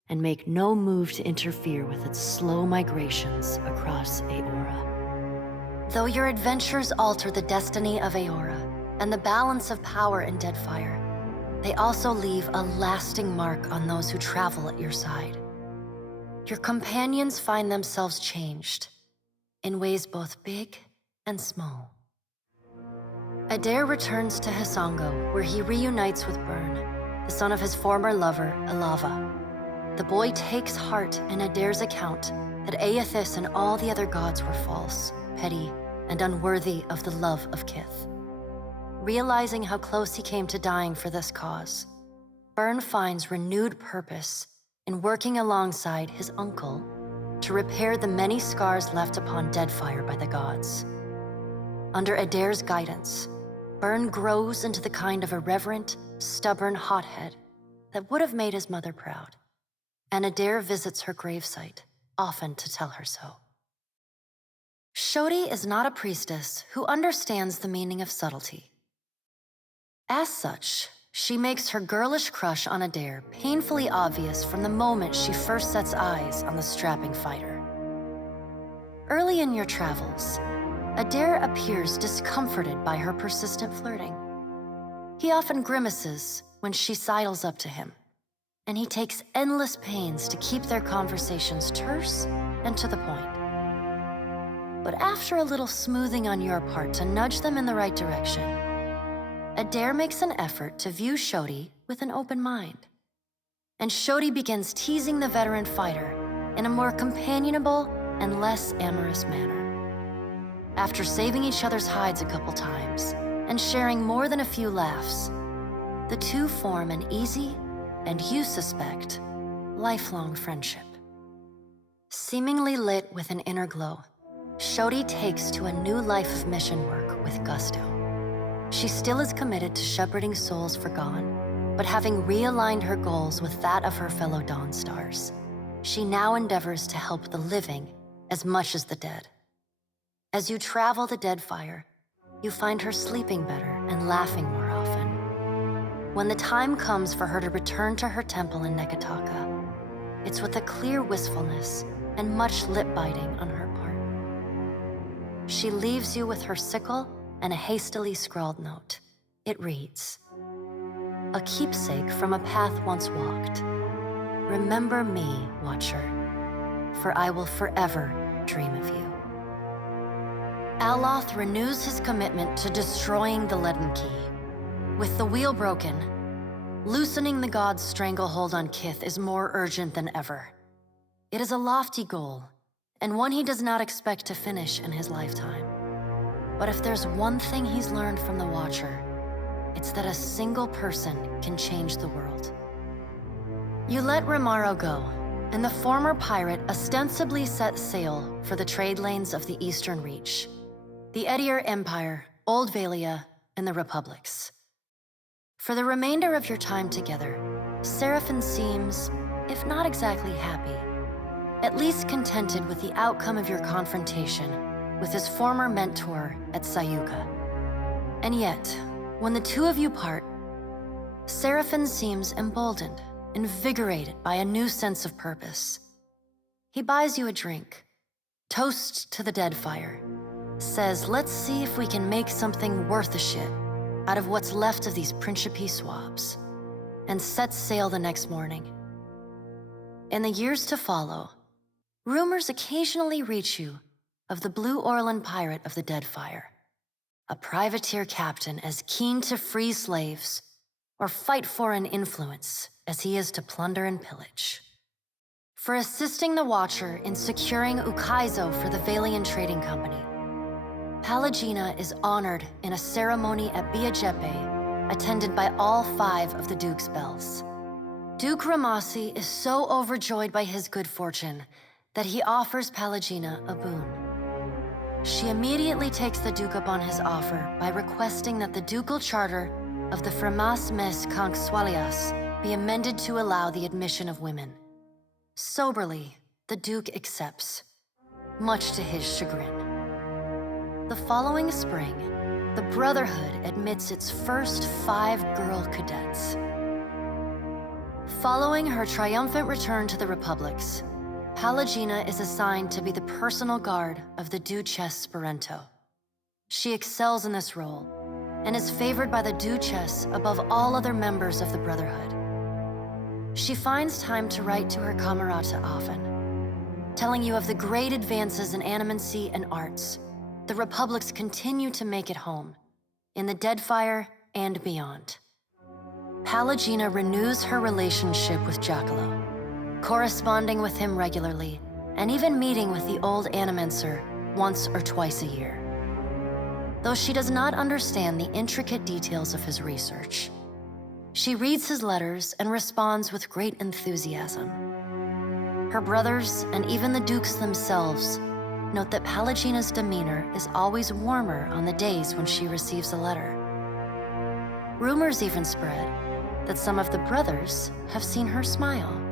and make no move to interfere with its slow migrations across Eora. Though your adventures alter the destiny of Eora and the balance of power in Deadfire, they also leave a lasting mark on those who travel at your side. Your companions find themselves changed, in ways both big and small. Eder returns to Hisongo, where he reunites with Byrne, the son of his former lover, Ilava. The boy takes heart in Eder's account that Eothas and all the other gods were false, petty, and unworthy of the love of Kith. Realizing how close he came to dying for this cause, Byrne finds renewed purpose in working alongside his uncle to repair the many scars left upon Deadfire by the gods. Under Eder's guidance, Byrne grows into the kind of irreverent, stubborn hothead that would have made his mother proud, and Eder visits her gravesite, often to tell her so. Shodi is not a priestess who understands the meaning of subtlety. As such, she makes her girlish crush on Eder painfully obvious from the moment she first sets eyes on the strapping fighter. Early in your travels, Eder appears discomforted by her persistent flirting. He often grimaces when she sidles up to him, and he takes endless pains to keep their conversations terse and to the point. But after a little smoothing on your part to nudge them in the right direction, Eder makes an effort to view Shodi with an open mind. And Shodi begins teasing the veteran fighter in a more companionable and less amorous manner. After saving each other's hides a couple times and sharing more than a few laughs, the two form an easy, and you suspect, lifelong friendship. Seemingly lit with an inner glow, Shodi takes to a new life of mission work with gusto. She still is committed to shepherding souls forgone, but having realigned her goals with that of her fellow Dawnstars, she now endeavors to help the living as much as the dead. As you travel the Deadfire, you find her sleeping better and laughing more often. When the time comes for her to return to her temple in Neketaka, it's with a clear wistfulness and much lip-biting on her part. She leaves you with her sickle and a hastily scrawled note. It reads, "A keepsake from a path once walked. Remember me, Watcher, for I will forever dream of you." Aloth renews his commitment to destroying the Leaden Key. With the wheel broken, loosening the gods' stranglehold on Kith is more urgent than ever. It is a lofty goal, and one he does not expect to finish in his lifetime. But if there's one thing he's learned from the Watcher, it's that a single person can change the world. You let Rimaro go, and the former pirate ostensibly set sail for the trade lanes of the Eastern Reach, the Eder Empire, Old Valia, and the Republics. For the remainder of your time together, Seraphon seems, if not exactly happy, at least contented with the outcome of your confrontation with his former mentor at Sayuka. And yet, when the two of you part, Seraphon seems emboldened, invigorated by a new sense of purpose. He buys you a drink, toasts to the Deadfire, says, "Let's see if we can make something worth a shit out of what's left of these Principe swabs," and sets sail the next morning. In the years to follow, rumors occasionally reach you of the Blue Orlan pirate of the Deadfire, a privateer captain as keen to free slaves or fight for an influence as he is to plunder and pillage. For assisting the Watcher in securing Ukaizo for the Valian Trading Company, Pallegina is honored in a ceremony at Biajepe attended by all 5 of the Duke's bells. Duke Ramasi is so overjoyed by his good fortune that he offers Pallegina a boon. She immediately takes the Duke up on his offer by requesting that the ducal charter of the Fremas Mes Conk Swalias be amended to allow the admission of women. Soberly, the Duke accepts, much to his chagrin. The following spring, the Brotherhood admits its first 5 girl cadets. Following her triumphant return to the Republics, Pallegina is assigned to be the personal guard of the Duchess Sparento. She excels in this role, and is favored by the Duchess above all other members of the Brotherhood. She finds time to write to her camerata often, telling you of the great advances in animancy and arts. The Republics continue to make it home, in the Deadfire and beyond. Pallegina renews her relationship with Giacomo, corresponding with him regularly, and even meeting with the old Animancer once or twice a year. Though she does not understand the intricate details of his research, she reads his letters and responds with great enthusiasm. Her brothers, and even the dukes themselves, note that Pallegina's demeanor is always warmer on the days when she receives a letter. Rumors even spread that some of the brothers have seen her smile.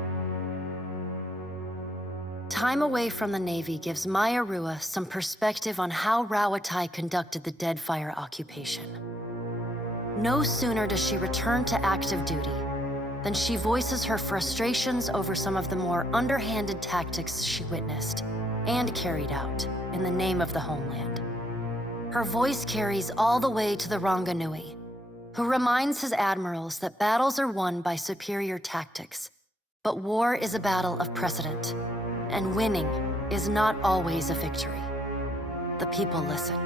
Time away from the Navy gives Maia Rua some perspective on how Rawatai conducted the Deadfire occupation. No sooner does she return to active duty than she voices her frustrations over some of the more underhanded tactics she witnessed and carried out in the name of the homeland. Her voice carries all the way to the Ranganui, who reminds his admirals that battles are won by superior tactics, but war is a battle of precedent, and winning is not always a victory. The people listen.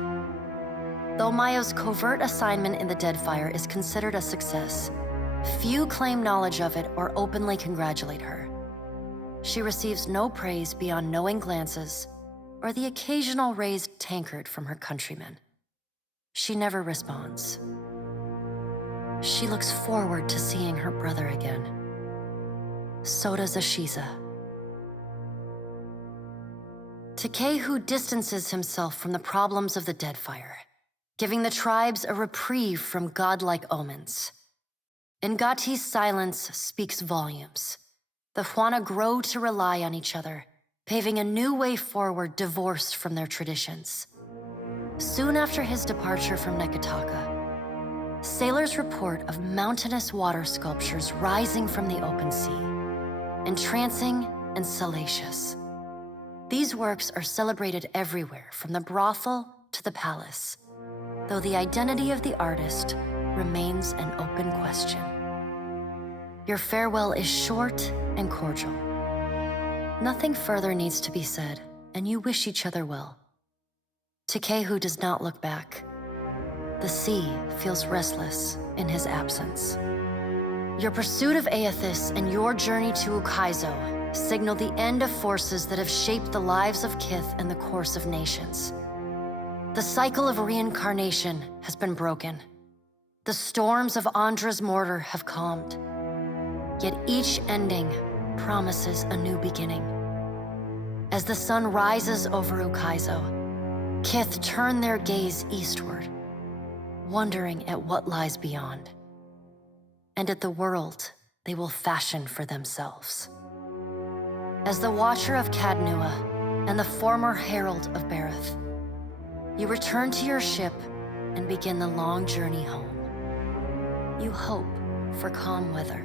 Though Maia's covert assignment in the Deadfire is considered a success, few claim knowledge of it or openly congratulate her. She receives no praise beyond knowing glances or the occasional raised tankard from her countrymen. She never responds. She looks forward to seeing her brother again. So does Ashiza. Tekehu distances himself from the problems of the Deadfire, giving the tribes a reprieve from godlike omens. Ngati's silence speaks volumes. The Huana grow to rely on each other, paving a new way forward divorced from their traditions. Soon after his departure from Nekataka, sailors report of mountainous water sculptures rising from the open sea, entrancing and salacious. These works are celebrated everywhere, from the brothel to the palace, though the identity of the artist remains an open question. Your farewell is short and cordial. Nothing further needs to be said, and you wish each other well. Tekehu does not look back. The sea feels restless in his absence. Your pursuit of Eothas and your journey to Ukaizo signal the end of forces that have shaped the lives of Kith and the course of nations. The cycle of reincarnation has been broken. The storms of Andra's mortar have calmed. Yet each ending promises a new beginning. As the sun rises over Ukaizo, Kith turn their gaze eastward, wondering at what lies beyond, and at the world they will fashion for themselves. As the Watcher of Cadnua and the former Herald of Berath, you return to your ship and begin the long journey home. You hope for calm weather.